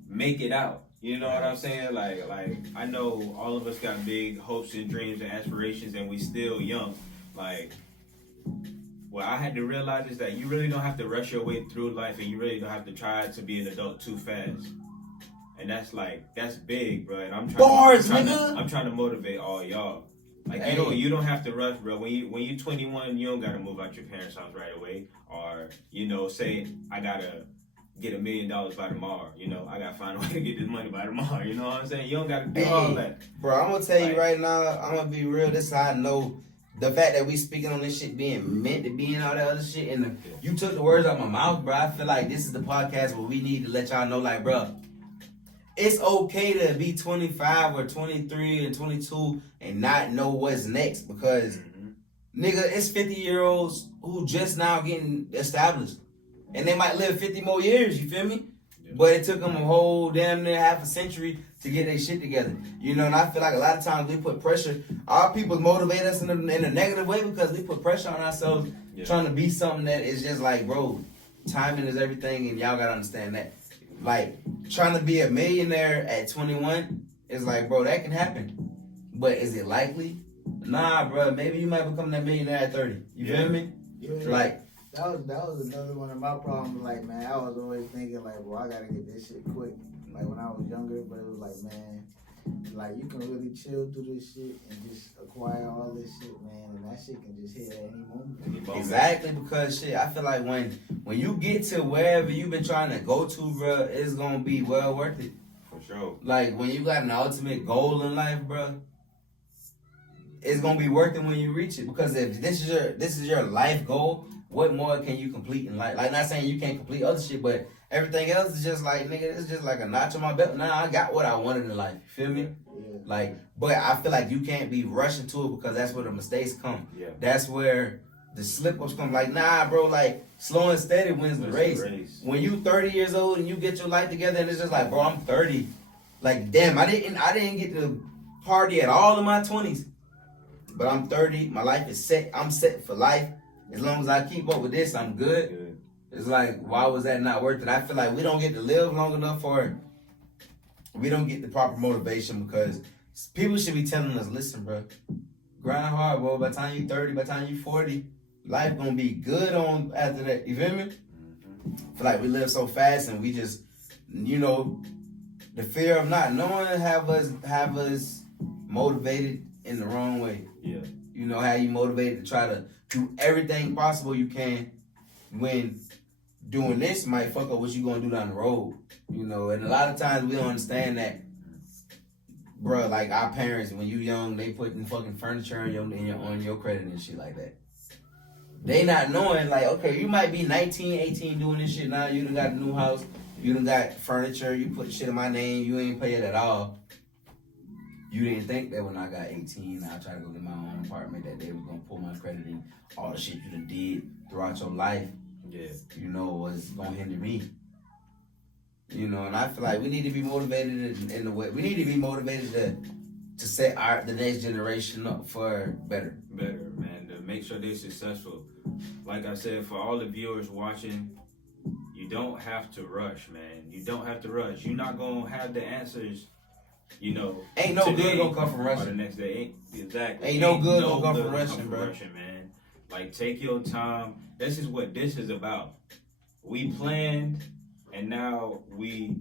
make it out. You know what I'm saying? Like I know all of us got big hopes and dreams and aspirations, and we still young. Like, what I had to realize is that you really don't have to rush your way through life, and you really don't have to try to be an adult too fast. And that's big, bro. And I'm trying to motivate all y'all. Like, hey, you don't have to rush, bro. When you 21, you don't gotta move out your parents' house right away. Or, say I gotta get $1 million by tomorrow. I gotta find a way to get this money by tomorrow. You know what I'm saying? You don't gotta do all that. Bro, I'm gonna tell you right now, I'm gonna be real. This is how I know the fact that we speaking on this shit being meant to be and all that other shit. And you took the words out of my mouth, bro. I feel like this is the podcast where we need to let y'all know, like, bro, it's okay to be 25 or 23 and 22 and not know what's next, because, nigga, it's 50-year-olds who just now getting established. And they might live 50 more years, you feel me? Yeah. But it took them a whole damn near half a century to get their shit together. And I feel like a lot of times we put pressure. Our people motivate us in a negative way because we put pressure on ourselves trying to be something that is just like, bro, timing is everything, and y'all gotta understand that. Like, trying to be a millionaire at 21 is like, bro, that can happen. But is it likely? Nah, bro, maybe you might become that millionaire at 30. You feel me? Yeah. Like, that was another one of my problems. Like, man, I was always thinking, like, bro, I gotta get this shit quick. Like, when I was younger, but it was like, man, like, you can really chill through this shit and just acquire all this shit, man, and that shit can just hit at any moment. Exactly, because shit, I feel like when you get to wherever you've been trying to go to, bro, it's gonna be well worth it. For sure. Like, when you got an ultimate goal in life, bro, it's gonna be worth it when you reach it. Because if this is your life goal, what more can you complete in life? Like, not saying you can't complete other shit, but everything else is just like, nigga, it's just like a notch on my belt. Now I got what I wanted in life. You feel me? Yeah. Like, but I feel like you can't be rushing to it, because that's where the mistakes come. Yeah. That's where the slip-ups come. Like, nah, bro, like, slow and steady wins the race. When you 30 years old and you get your life together and it's just like, bro, I'm 30. Like, damn, I didn't get to party at all in my 20s. But I'm 30. My life is set. I'm set for life. As long as I keep up with this, I'm good. It's like, why was that not worth it? I feel like we don't get to live long enough for it. We don't get the proper motivation, because people should be telling us, listen, bro, grind hard, bro. By the time you 30, by the time you 40, life gonna be good on after that. You feel me? I feel like we live so fast, and we just, the fear of not knowing have us motivated in the wrong way. Yeah. How you motivated to try to do everything possible you can, when doing this might fuck up what you gonna do down the road. And a lot of times we don't understand that, bro. Like, our parents, when you young, they putting fucking furniture on your credit and shit like that. They not knowing, like, okay, you might be 19, 18 doing this shit now. You done got a new house. You done got furniture. You put shit in my name. You ain't pay it at all. You didn't think that when I got 18, I tried to go get my own apartment, that they was gonna pull my credit and all the shit you done did throughout your life. Yeah. Was gonna hinder me. And I feel like we need to be motivated in the way. We need to be motivated to set the next generation up for better. Better, man. To make sure they're successful. Like I said, for all the viewers watching, you don't have to rush, man. You don't have to rush. You're not gonna have the answers Ain't no good gonna come from or rushing. the next day. Exactly. Ain't no good no gonna come good from gonna rushing, bro. man. Like, take your time. This is what this is about. We planned, and now we,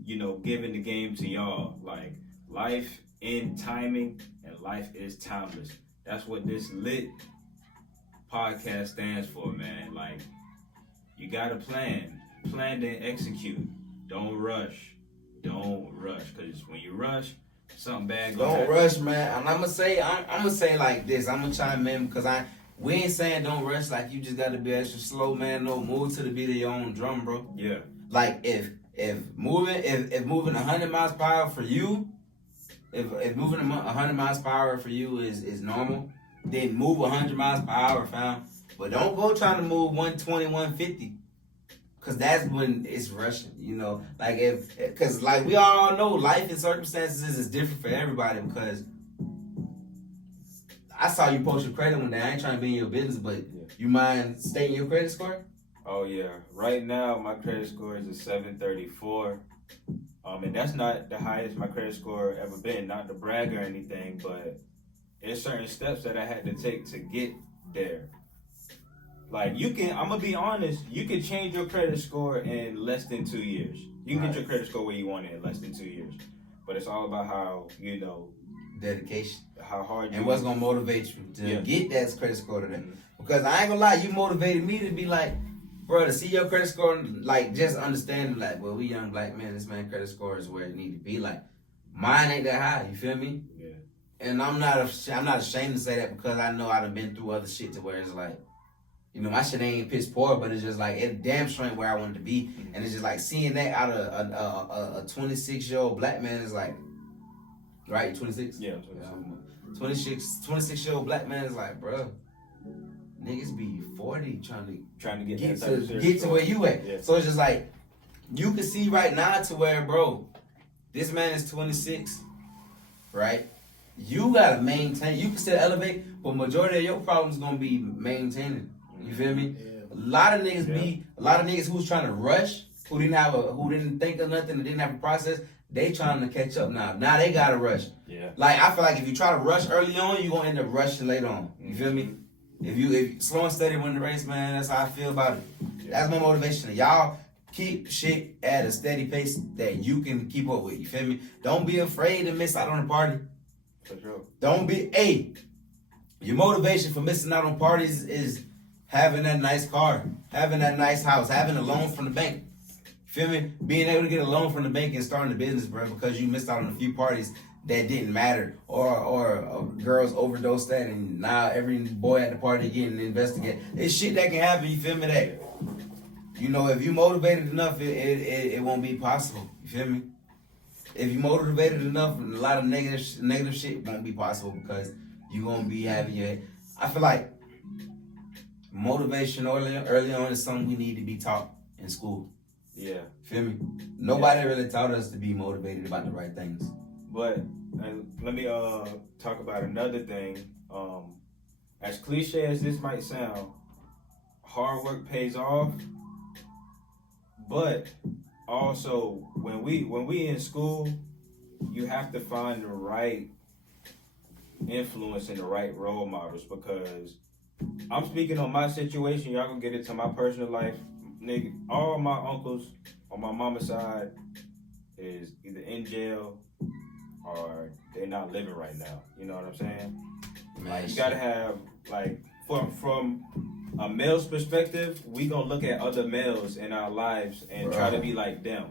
giving the game to y'all. Like, life in timing, and life is timeless. That's what this lit podcast stands for, man. Like, you gotta plan, then execute. Don't rush, because when you rush, something bad gonna happen. Don't rush, man. And I'm gonna say like this. I'm gonna chime in because we ain't saying don't rush. Like, you just gotta be extra slow, man. No, move to the beat of your own drum, bro. Yeah. Like, if moving 100 miles per hour for you, if moving 100 miles per hour for you is normal, then move 100 miles per hour, fam. But don't go trying to move 120, 150. Cause that's when it's rushing, Like, cause like we all know, life and circumstances is different for everybody. Because I saw you post your credit one day. I ain't trying to be in your business, but you mind stating your credit score? Oh yeah, right now my credit score is a 734, and that's not the highest my credit score ever been. Not to brag or anything, but there's certain steps that I had to take to get there. Like, I'm gonna be honest, you can change your credit score in less than 2 years. You can get your credit score where you want it in less than 2 years. But it's all about how, dedication, how hard you and what's gonna motivate you to get that credit score to that. Because I ain't gonna lie, you motivated me to be like, bro, to see your credit score, like, just understanding, like, well, we young black men, this man credit score is where it need to be. Like, mine ain't that high, you feel me? Yeah. And I'm not ashamed to say that, because I know I done been through other shit to where it's like, my shit ain't piss poor, but it's just like, it damn sure ain't where I wanted to be. And it's just like, seeing that out of a 26-year-old black man is like, right, you 26? Yeah, 26-year-old black man is like, bro, niggas be 40 trying to get to where you at. Yeah. So it's just like, you can see right now to where, bro, this man is 26, right? You gotta maintain. You can still elevate, but majority of your problems gonna be maintaining. You feel me? Yeah. A lot of niggas who's trying to rush, who didn't think of nothing, and didn't have a process. They trying to catch up now. Now they gotta rush. Yeah. Like, I feel like if you try to rush early on, you gonna end up rushing later on. You feel me? If you slow and steady win the race, man, that's how I feel about it. Yeah. That's my motivation. Y'all keep shit at a steady pace that you can keep up with. You feel me? Don't be afraid to miss out on the party. For sure. Don't be, your motivation for missing out on parties is having that nice car, having that nice house, having a loan from the bank. Feel me? Being able to get a loan from the bank and starting a business, bro, because you missed out on a few parties that didn't matter, or girls overdosed that, and now every boy at the party getting investigated. It's shit that can happen. You feel me? That, if you motivated enough, it won't be possible. You feel me? If you motivated enough, a lot of negative shit won't be possible, because you gonna be having your. I feel like motivation early on is something we need to be taught in school. Yeah. Feel me? Nobody really taught us to be motivated about the right things. But let me talk about another thing. As cliche as this might sound, hard work pays off. But also, when we in school, you have to find the right influence and the right role models, because I'm speaking on my situation. Y'all gonna get into my personal life. Nigga, all my uncles on my mama's side is either in jail or they're not living right now. You know what I'm saying? Like, you gotta have, like, from a male's perspective, we gonna look at other males in our lives and try to be like them.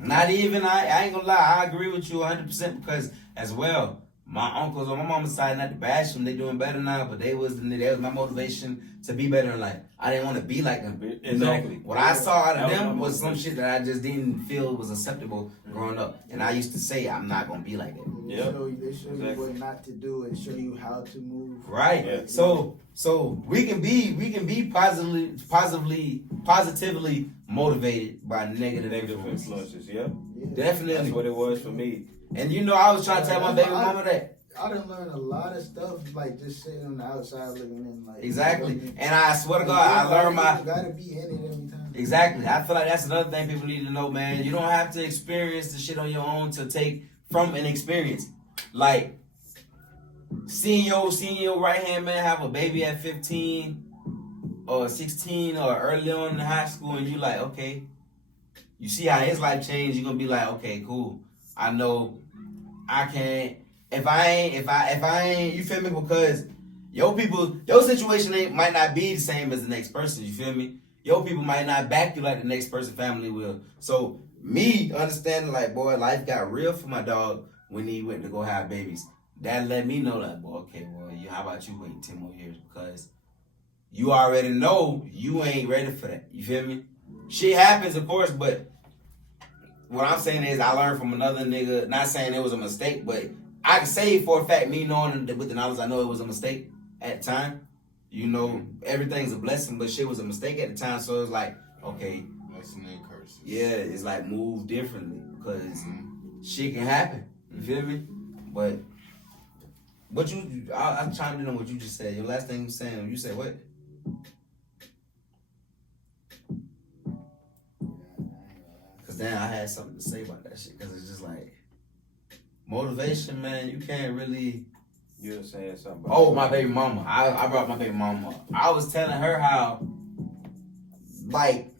Not even, I ain't gonna lie, I agree with you 100%, because as well, my uncles on my mama's side, not to bash them, they doing better now, but they was my motivation to be better in life. I didn't want to be like them. Exactly. What I saw out of them was some shit that I just didn't feel was acceptable growing up. And I used to say, I'm not going to be like that. They show you what not to do and show you how to move. Right. Yeah. So we can be positively motivated by negative influences. Yeah. Definitely. That's what it was for me. And I was trying to tell my baby mama that. I done learned a lot of stuff, like, just sitting on the outside looking in. Like, exactly. And I swear to God, I learned my. You gotta be in it every time. Exactly. I feel like that's another thing people need to know, man. You don't have to experience the shit on your own to take from an experience. Like, seeing your right hand man have a baby at 15 or 16 or early on in high school, and you like, okay, you see how his life changed, you're gonna be like, okay, cool. I know I can't, if I ain't, you feel me? Because your situation might not be the same as the next person, you feel me? Your people might not back you like the next person family will. So me understanding like, boy, life got real for my dog when he went to go have babies. That let me know like, boy, okay, well, how about you wait 10 more years? Because you already know you ain't ready for that. You feel me? Shit happens, of course, but what I'm saying is I learned from another nigga, not saying it was a mistake, but I can say for a fact, me knowing with the knowledge I know it was a mistake at the time. You know, everything's a blessing, but shit was a mistake at the time. So it's like, okay. Blessing and curses. Yeah, it's like move differently because shit can happen. You feel me? But what I chimed in on what you just said. Your last thing you saying, you said what? Cause then I had something to say about that shit. Cause it's just like motivation, man. You can't really. You were saying something. Oh, my baby mama. I brought my baby mama up. I was telling her how, like,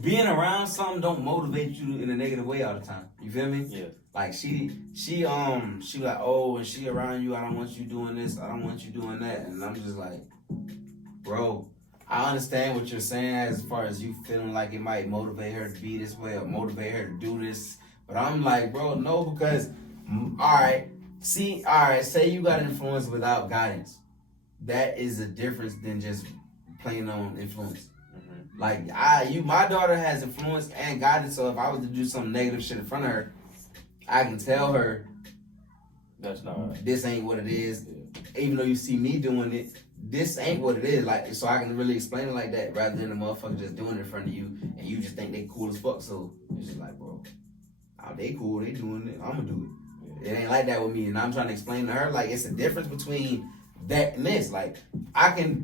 being around something don't motivate you in a negative way all the time. You feel me? Yeah. Like she like, oh, and she around you, I don't want you doing this, I don't want you doing that. And I'm just like, bro, I understand what you're saying as far as you feeling like it might motivate her to be this way or motivate her to do this. But I'm like, bro, no, because, all right, say you got influence without guidance. That is a difference than just playing on influence. Mm-hmm. Like, my daughter has influence and guidance, so if I was to do some negative shit in front of her, I can tell her that's not right. This ain't what it is. Even though you see me doing it, this ain't what it is. Like, so I can really explain it like that rather than the motherfucker just doing it in front of you and you just think they cool as fuck. So it's just like, bro, they cool, they doing it, I'ma do it. It ain't like that with me, and I'm trying to explain to her like it's a difference between that and this. Like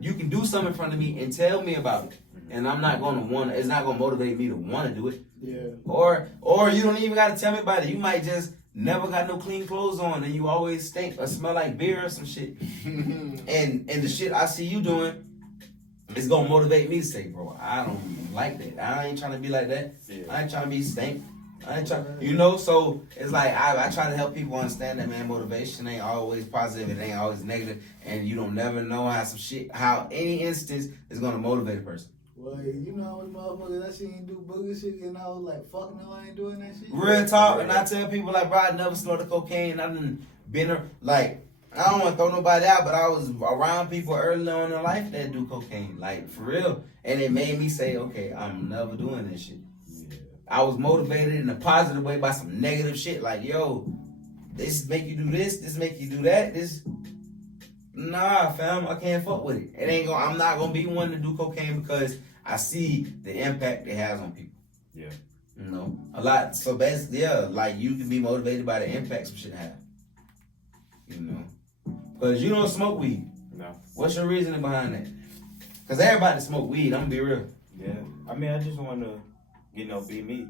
you can do something in front of me and tell me about it, and I'm not gonna it's not gonna motivate me to want to do it. Yeah. Or you don't even gotta tell me about it. You might just never got no clean clothes on, and you always stink or smell like beer or some shit. and the shit I see you doing is gonna motivate me to say, bro, I don't like that. I ain't trying to be like that. Yeah. I ain't trying to be stink. I ain't trying, so it's like I try to help people understand that, man, motivation ain't always positive, it ain't always negative, and you don't never know how any instance is gonna motivate a person. Well, you know how many motherfuckers I seen do booger shit and I was like, fuck no, I ain't doing that shit. Real talk, and I tell people like, bro, I never snorted cocaine, I done been like, I don't want to throw nobody out, but I was around people early on in life that do cocaine, like for real, and it made me say, okay, I'm never doing this shit. I was motivated in a positive way by some negative shit. Like, yo, this make you do this make you do that. Nah, fam, I can't fuck with it. I'm not gonna be one to do cocaine because I see the impact it has on people. Yeah. You know, a lot. So basically, yeah, like you can be motivated by the impact some shit have. You know, because you don't smoke weed. No. What's your reasoning behind that? Because everybody smoke weed. I'm gonna be real. Yeah. I mean, I just want to. Be me.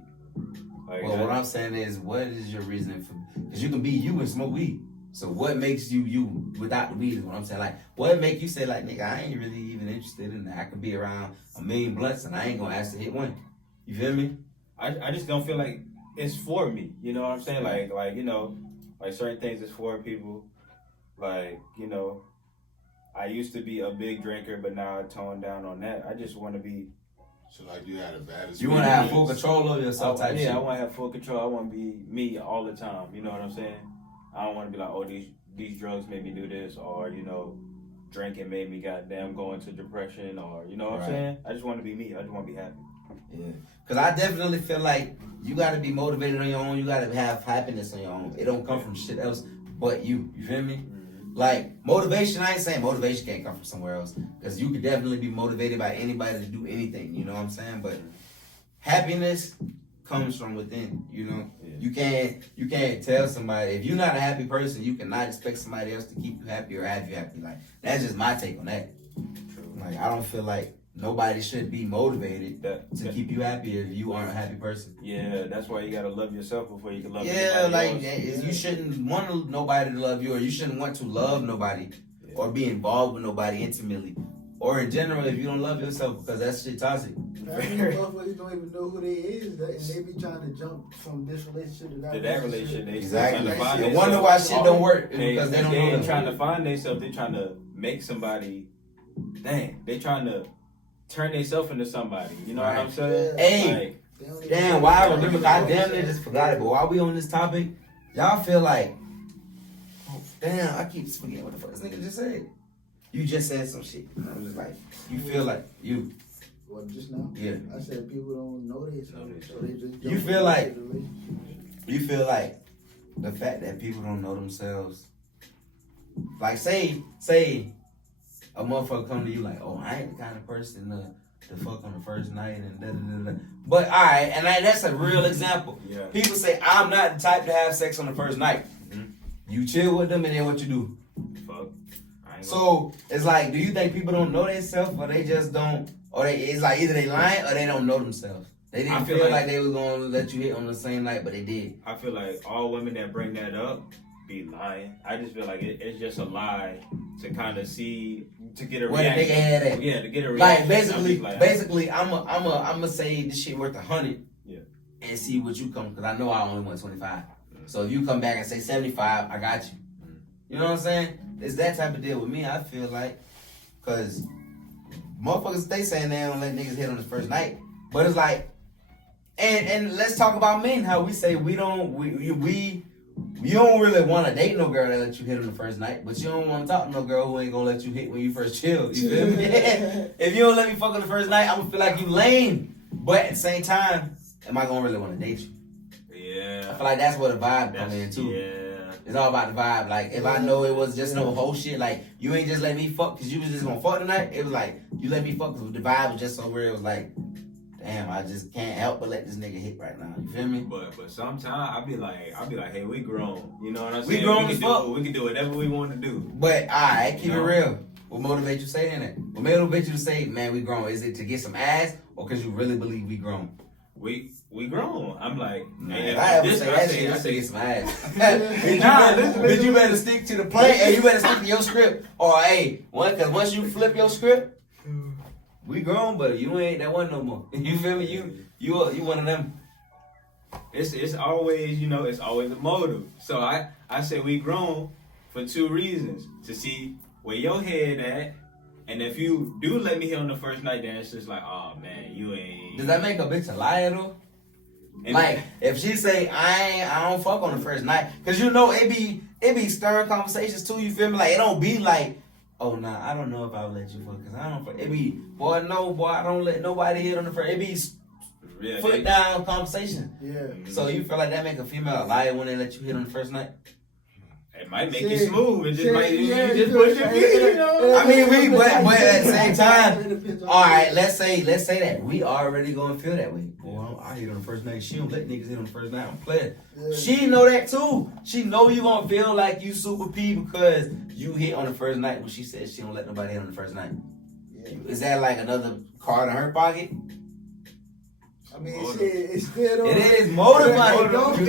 Like, well, what I'm saying is, what is your reason for? Because you can be you and smoke weed. So what makes you without the weed is what I'm saying. Like, what make you say like, nigga, I ain't really even interested in that. I could be around 1 million blunts and I ain't gonna ask to hit one. You feel me? I just don't feel like it's for me. You know what I'm saying? Like certain things is for people. Like, I used to be a big drinker, but now I toned down on that. I just want to be. So like you had a bad experience. You want to have full control of yourself type shit. Yeah, I want to have full control. I want to be me all the time. You know what I'm saying? I don't want to be like, oh, these drugs made me do this, or, drinking made me goddamn go into depression, or, you know what I'm saying? I just want to be me. I just want to be happy. Yeah. Because I definitely feel like you got to be motivated on your own. You got to have happiness on your own. It don't come from shit else but you. You feel me? Like, motivation, I ain't saying motivation can't come from somewhere else. Because you could definitely be motivated by anybody to do anything, you know what I'm saying? But happiness comes from within, Yeah. You can't tell somebody, if you're not a happy person, you cannot expect somebody else to keep you happy or have you happy. Like, that's just my take on that. True. Like, I don't feel like nobody should be motivated to keep you happy if you aren't a happy person. Yeah, that's why you gotta love yourself before you can love like else. You shouldn't want nobody to love you, or you shouldn't want to love nobody, or be involved with nobody intimately, or in general if you don't love yourself, because that shit toxic. Motherfuckers don't even know who they is, and they be trying to jump from this relationship to that relationship. They exactly. trying to find I wonder why shit don't work because they don't know. They trying to find themselves. They trying to make somebody. Dang, they trying to turn themselves into somebody. You know what I'm saying? Hey, damn. Why I remember? I damn near just forgot it. But while we on this topic, y'all feel like, oh, damn, I keep forgetting what the fuck this nigga just said. You just said some shit. I was just like, you feel like you. What, just now? Yeah. I said people don't know this, so they just. You feel like the fact that people don't know themselves. Like say a motherfucker come to you like, oh, I ain't the kind of person to fuck on the first night and da da da da. But alright, and that's a real example. Yeah. People say I'm not the type to have sex on the first night. Mm-hmm. You chill with them and then what you do? Fuck. So it's like, do you think people don't know themselves, or they just don't, or it's like either they lying or they don't know themselves? They didn't feel like they was gonna let you hit on the same night, but they did. I feel like all women that bring that up be lying. I just feel like it's just a lie to kind of see, to get a where reaction. The nigga had at. Yeah, to get a reaction. Like basically, I'm say this shit worth 100. Yeah. And see what you come, because I know I only want 25. So if you come back and say 75, I got you. You know what I'm saying? It's that type of deal with me. I feel like, cause motherfuckers they saying they don't let niggas hit on the first night, but it's like, and let's talk about men. How we say you don't really want to date no girl that let you hit on the first night, but you don't want to talk to no girl who ain't gonna let you hit when you first chill. You feel me? If you don't let me fuck on the first night, I'm gonna feel like you lame. But at the same time, am I gonna really want to date you? Yeah. I feel like that's where the vibe come in too. Yeah. It's all about the vibe. Like, if I know it was just no whole shit, like, you ain't just let me fuck because you was just gonna fuck tonight. It was like, you let me fuck because the vibe was just so real. It was like, damn, I just can't help but let this nigga hit right now. You feel me? But sometimes I be like, hey, we grown. You know what I'm saying? We grown as fuck. We can do whatever we want to do. But, alright, keep it real. What motivates you saying that? What motivates you to say, man, we grown? Is it to get some ass or because you really believe we grown? We grown. I'm like, man, if I ever say that shit, I say get some ass. But you better stick to the plan, and you better stick to your script. Or hey, because once you flip your script, we grown, but you ain't that one no more. You feel me? You one of them. It's always, it's always a motive. So I say we grown for two reasons: to see where your head at. And if you do let me hit on the first night, then it's just like, oh man, you ain't. Does that make a bitch a liar though? And like, if she say I don't fuck on the first night, cause it be stirring conversations too. You feel me? Like it don't be like, oh nah, I don't know if I'll let you fuck, cause I don't fuck. It be boy, I don't let nobody hit on the first. It be foot down conversation. Yeah. So you feel like that make a female a liar when they let you hit on the first night? It might make you smooth. It just might you just push your feet, I mean, but at the same time, all right. Let's say that we already gonna feel that way. Boy, I hit on the first night. She don't let niggas hit on the first night. I'm playing. Yeah. She know that too. She know you gonna feel like you super P because you hit on the first night when she said she don't let nobody hit on the first night. Yeah. Is that like another card in her pocket? I mean, it still it is motive. You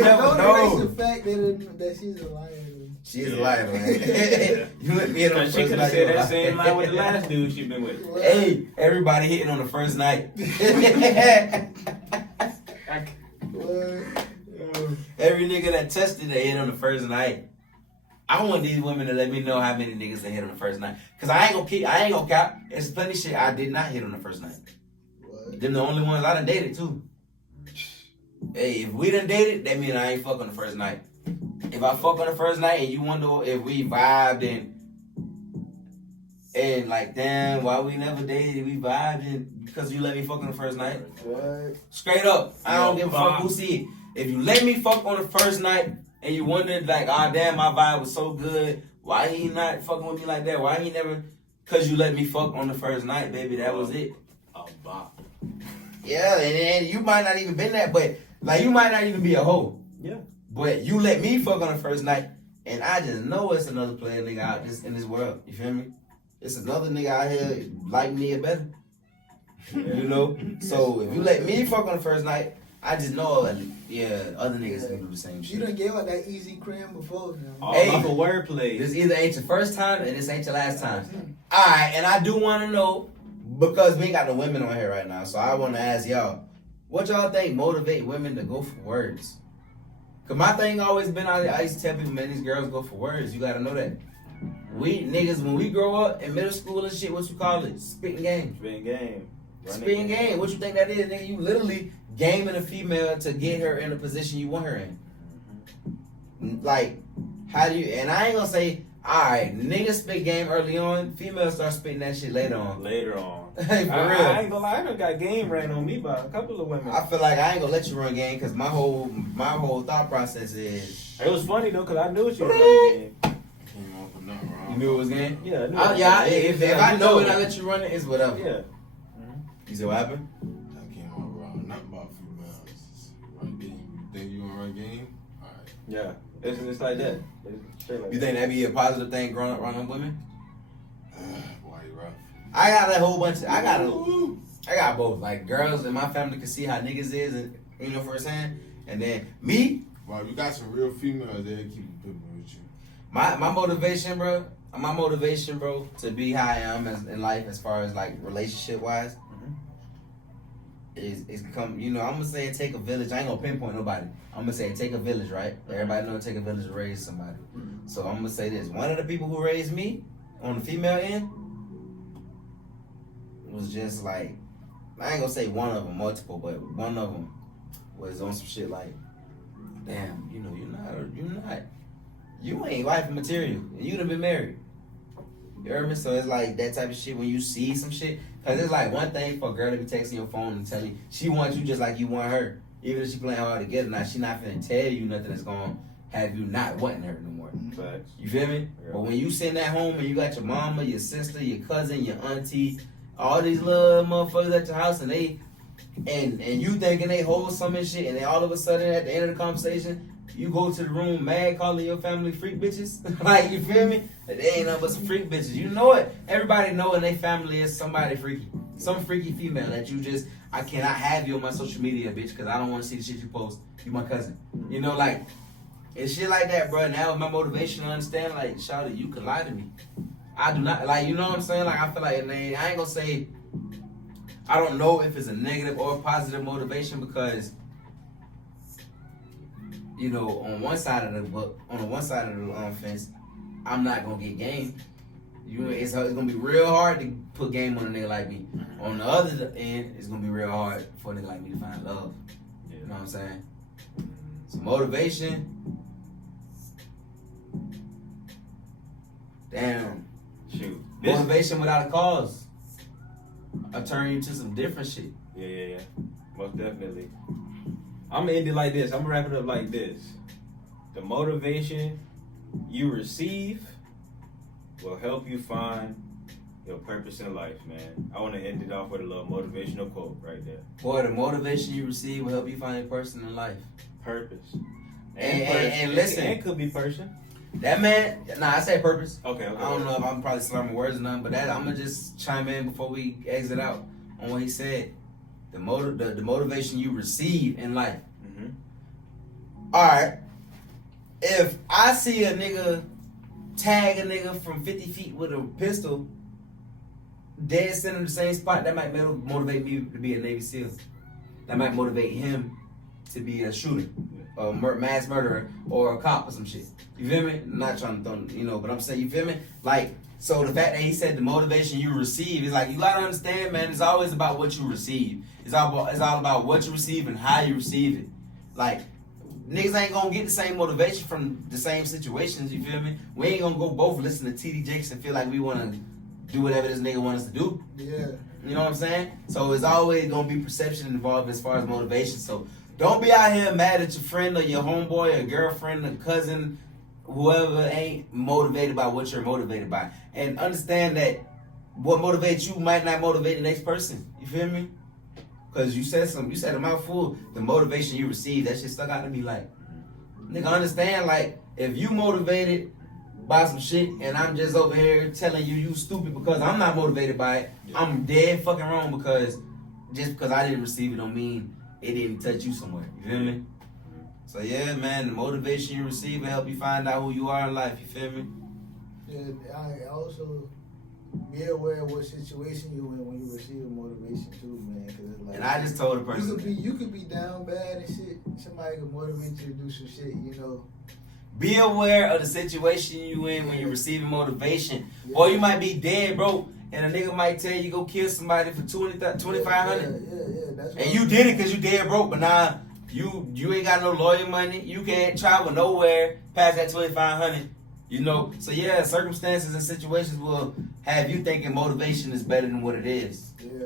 never know. The fact that she's a liar. She is a liar, man. You let me hit on the first night. She could have said that same line with the last dude she been with. Hey, everybody hitting on the first night. Every nigga that tested they hit on the first night. I want these women to let me know how many niggas they hit on the first night. Cause I ain't gonna cap. There's plenty of shit I did not hit on the first night. What? Them the only ones I done dated too. Hey, if we done dated, that mean I ain't fuck on the first night. If I fuck on the first night and you wonder if we vibed and like, damn, why we never dated, we vibed and because you let me fuck on the first night. What? Straight up, I don't give a fuck who see it. If you let me fuck on the first night and you wondered like, oh damn, my vibe was so good, why he not fucking with me like that? Why he never? Cause you let me fuck on the first night, baby. That was it. Yeah, and you might not even been that, but like you might not even be a hoe. Yeah. But you let me fuck on the first night, and I just know it's another player nigga out in this world. You feel me? It's another nigga out here like me or better. You know? So if you let me fuck on the first night, I just know, other niggas can do the same shit. You done gave out that easy cream before, man. All Hey, off a wordplay. This either ain't your first time and this ain't your last time. Alright, and I do want to know, because we ain't got no women on here right now, so I want to ask y'all, what y'all think motivate women to go for words? Cause my thing always been, I used to tell people, man, these girls go for words. You gotta know that. We niggas, when we grow up in middle school and shit, what you call it? Spitting game. Spitting game. Spitting game. What you think that is, nigga? You literally gaming a female to get her in the position you want her in. Like, how do you? And I ain't gonna say, all right, niggas spit game early on. Females start spitting that shit later on. Later on. Hey, for real. I ain't gonna lie, I done got game ran on me by a couple of women. I feel like I ain't gonna let you run game because my whole thought process is. It was funny though, cause I knew what you were running game. Came off with nothing wrong. You knew it was game? Yeah, I knew If I know it, I let you run it, it's whatever. Yeah. You see what happened? I came off wrong. Nothing about females. Run game. You think you gonna run game? Alright. Yeah. It's like that. It's straight like You think that'd be a positive thing growing up around women? Boy, you rough. I got a whole bunch of, I got both. Like, girls in my family can see how niggas is, and you know, firsthand. And then me, Well, you got some real females there keep pimping with you. my motivation, bro, to be how I am in life as far as like relationship wise, is come. You know, I'm gonna say it take a village. I ain't gonna pinpoint nobody. I'm gonna say it take a village, right? Everybody know it take a village to raise somebody. So I'm gonna say this: one of the people who raised me on the female end was just like, I ain't gonna say one of them, multiple, but one of them was on some shit like, damn, you know, you ain't wife material. You done been married. You heard me? So it's like that type of shit when you see some shit. Cause it's like one thing for a girl to be texting your phone and telling you she wants you just like you want her. Even if she playing hard together, now she not finna tell you nothing that's gonna have you not wanting her no more. Facts. You feel me? Yeah. But when you sitting at home and you got your mama, your sister, your cousin, your auntie, all these little motherfuckers at your house, and they and you thinking they wholesome and shit, and then all of a sudden at the end of the conversation, you go to the room mad calling your family freak bitches. Like, you feel me? They ain't nothing but some freak bitches. You know it. Everybody know in their family is somebody freaky. Some freaky female that you just, I cannot have you on my social media, bitch, because I don't want to see the shit you post. You my cousin. You know, like, it's shit like that, bro. Now my motivation to understand, like, shout it, you can lie to me. I do not, like, you know what I'm saying? Like, I feel like, I ain't gonna say, I don't know if it's a negative or a positive motivation because, you know, on one side of the fence, I'm not gonna get game. It's gonna be real hard to put game on a nigga like me. On the other end, it's gonna be real hard for a nigga like me to find love. You know what I'm saying? So motivation, damn. Shoot. Motivation without a cause. I turn you to some different shit. Yeah. Most definitely. I'm gonna end it like this. I'm gonna wrap it up like this. The motivation you receive will help you find your purpose in life, man. I want to end it off with a little motivational quote right there. Boy, the motivation you receive will help you find your person in life. Purpose. And listen. It could be person. That man, I say purpose. Okay. I don't know if I'm probably slurring words or nothing, but that I'm gonna just chime in before we exit out on what he said. The motivation you receive in life. Mm-hmm. All right. If I see a nigga tag a nigga from 50 feet with a pistol, dead center in the same spot, that might motivate me to be a Navy SEAL. That might motivate him to be a shooter, a mass murderer, or a cop or some shit. You feel me? I'm not trying to throw, but I'm saying, you feel me? Like, so the fact that he said the motivation you receive is like, you gotta understand, man, it's always about what you receive. It's all about what you receive and how you receive it. Like, niggas ain't gonna get the same motivation from the same situations, you feel me? We ain't gonna go both listen to T.D. Jakes and feel like we wanna do whatever this nigga wants us to do. Yeah. You know what I'm saying? So it's always gonna be perception involved as far as motivation. So don't be out here mad at your friend or your homeboy or girlfriend or cousin, whoever ain't motivated by what you're motivated by. And understand that what motivates you might not motivate the next person. You feel me? Because you said a mouthful, the motivation you receive, that shit stuck out to me like, nigga, understand, like, if you motivated by some shit and I'm just over here telling you stupid because I'm not motivated by it, I'm dead fucking wrong because just because I didn't receive it don't mean it didn't touch you somewhere. You feel me? So yeah, man, the motivation you receive will help you find out who you are in life. You feel me? Yeah, I also be aware of what situation you in when you receive motivation too, man. Cause it's like, And I just told the person, you could be down bad and shit. Somebody could motivate you to do some shit, you know. be aware of the situation you in when you're receiving motivation. Yeah. Or you might be dead broke, and a nigga might tell you go kill somebody for $2,500. Yeah, that's And you did it because you dead broke, but now you ain't got no lawyer money. You can't travel nowhere past that $2,500. You know, so yeah, circumstances and situations will have you thinking motivation is better than what it is. Yeah.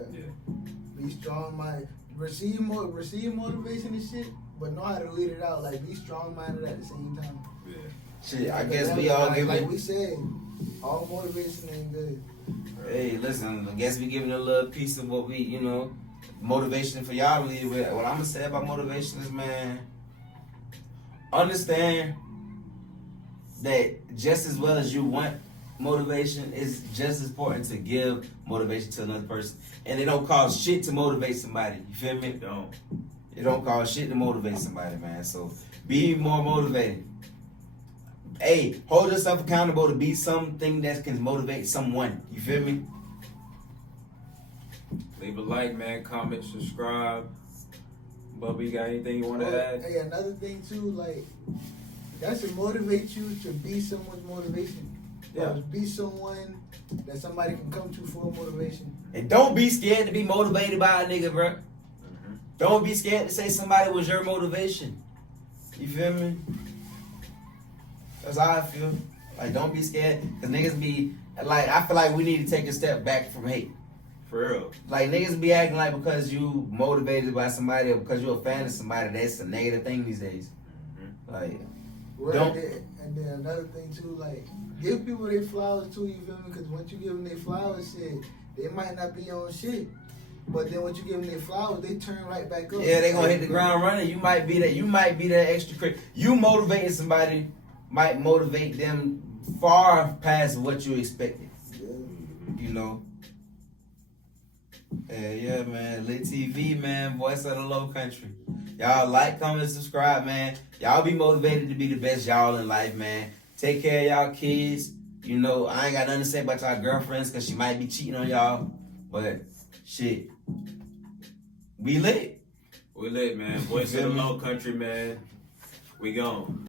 Be strong minded. Receive motivation and shit, but know how to lead it out. Like be strong minded at the same time. Yeah. Shit, I guess we all give like it. we said, all motivation ain't good. Hey, listen, I guess we giving a little piece of what we, you know, motivation for y'all to leave with. What I'm gonna say about motivation is, man, understand that just as well as you want motivation, it's just as important to give motivation to another person. And it don't cost shit to motivate somebody. You feel me? It don't cost shit to motivate somebody, man. So be more motivated. Hey, hold yourself accountable to be something that can motivate someone. You feel me? Leave a like, man. Comment, subscribe. Bubba, you got anything you want to add? Hey, another thing too, like that should motivate you to be someone's motivation. Yeah. Be someone that somebody can come to for motivation. And don't be scared to be motivated by a nigga, bro. Don't be scared to say somebody was your motivation. You feel me? That's how I feel. Like, don't be scared. Because niggas be, like, I feel like we need to take a step back from hate. For real. Like, niggas be acting like because you motivated by somebody or because you're a fan of somebody, that's a negative thing these days. Like, don't. And then another thing too, like give people their flowers too. You feel me? Because once you give them their flowers, shit, they might not be on shit. But then once you give them their flowers, they turn right back up. Yeah, they gonna hit the ground running. You might be that extra crazy. You motivating somebody might motivate them far past what you expected. Yeah. You know. Yeah, man. Lit TV, man. Voice of the Low Country. Y'all like, comment, subscribe, man. Y'all be motivated to be the best y'all in life, man. Take care of y'all kids. You know, I ain't got nothing to say about y'all girlfriends because she might be cheating on y'all. But, shit. We lit. We lit, man. Voice of the Low Country, man. We gone.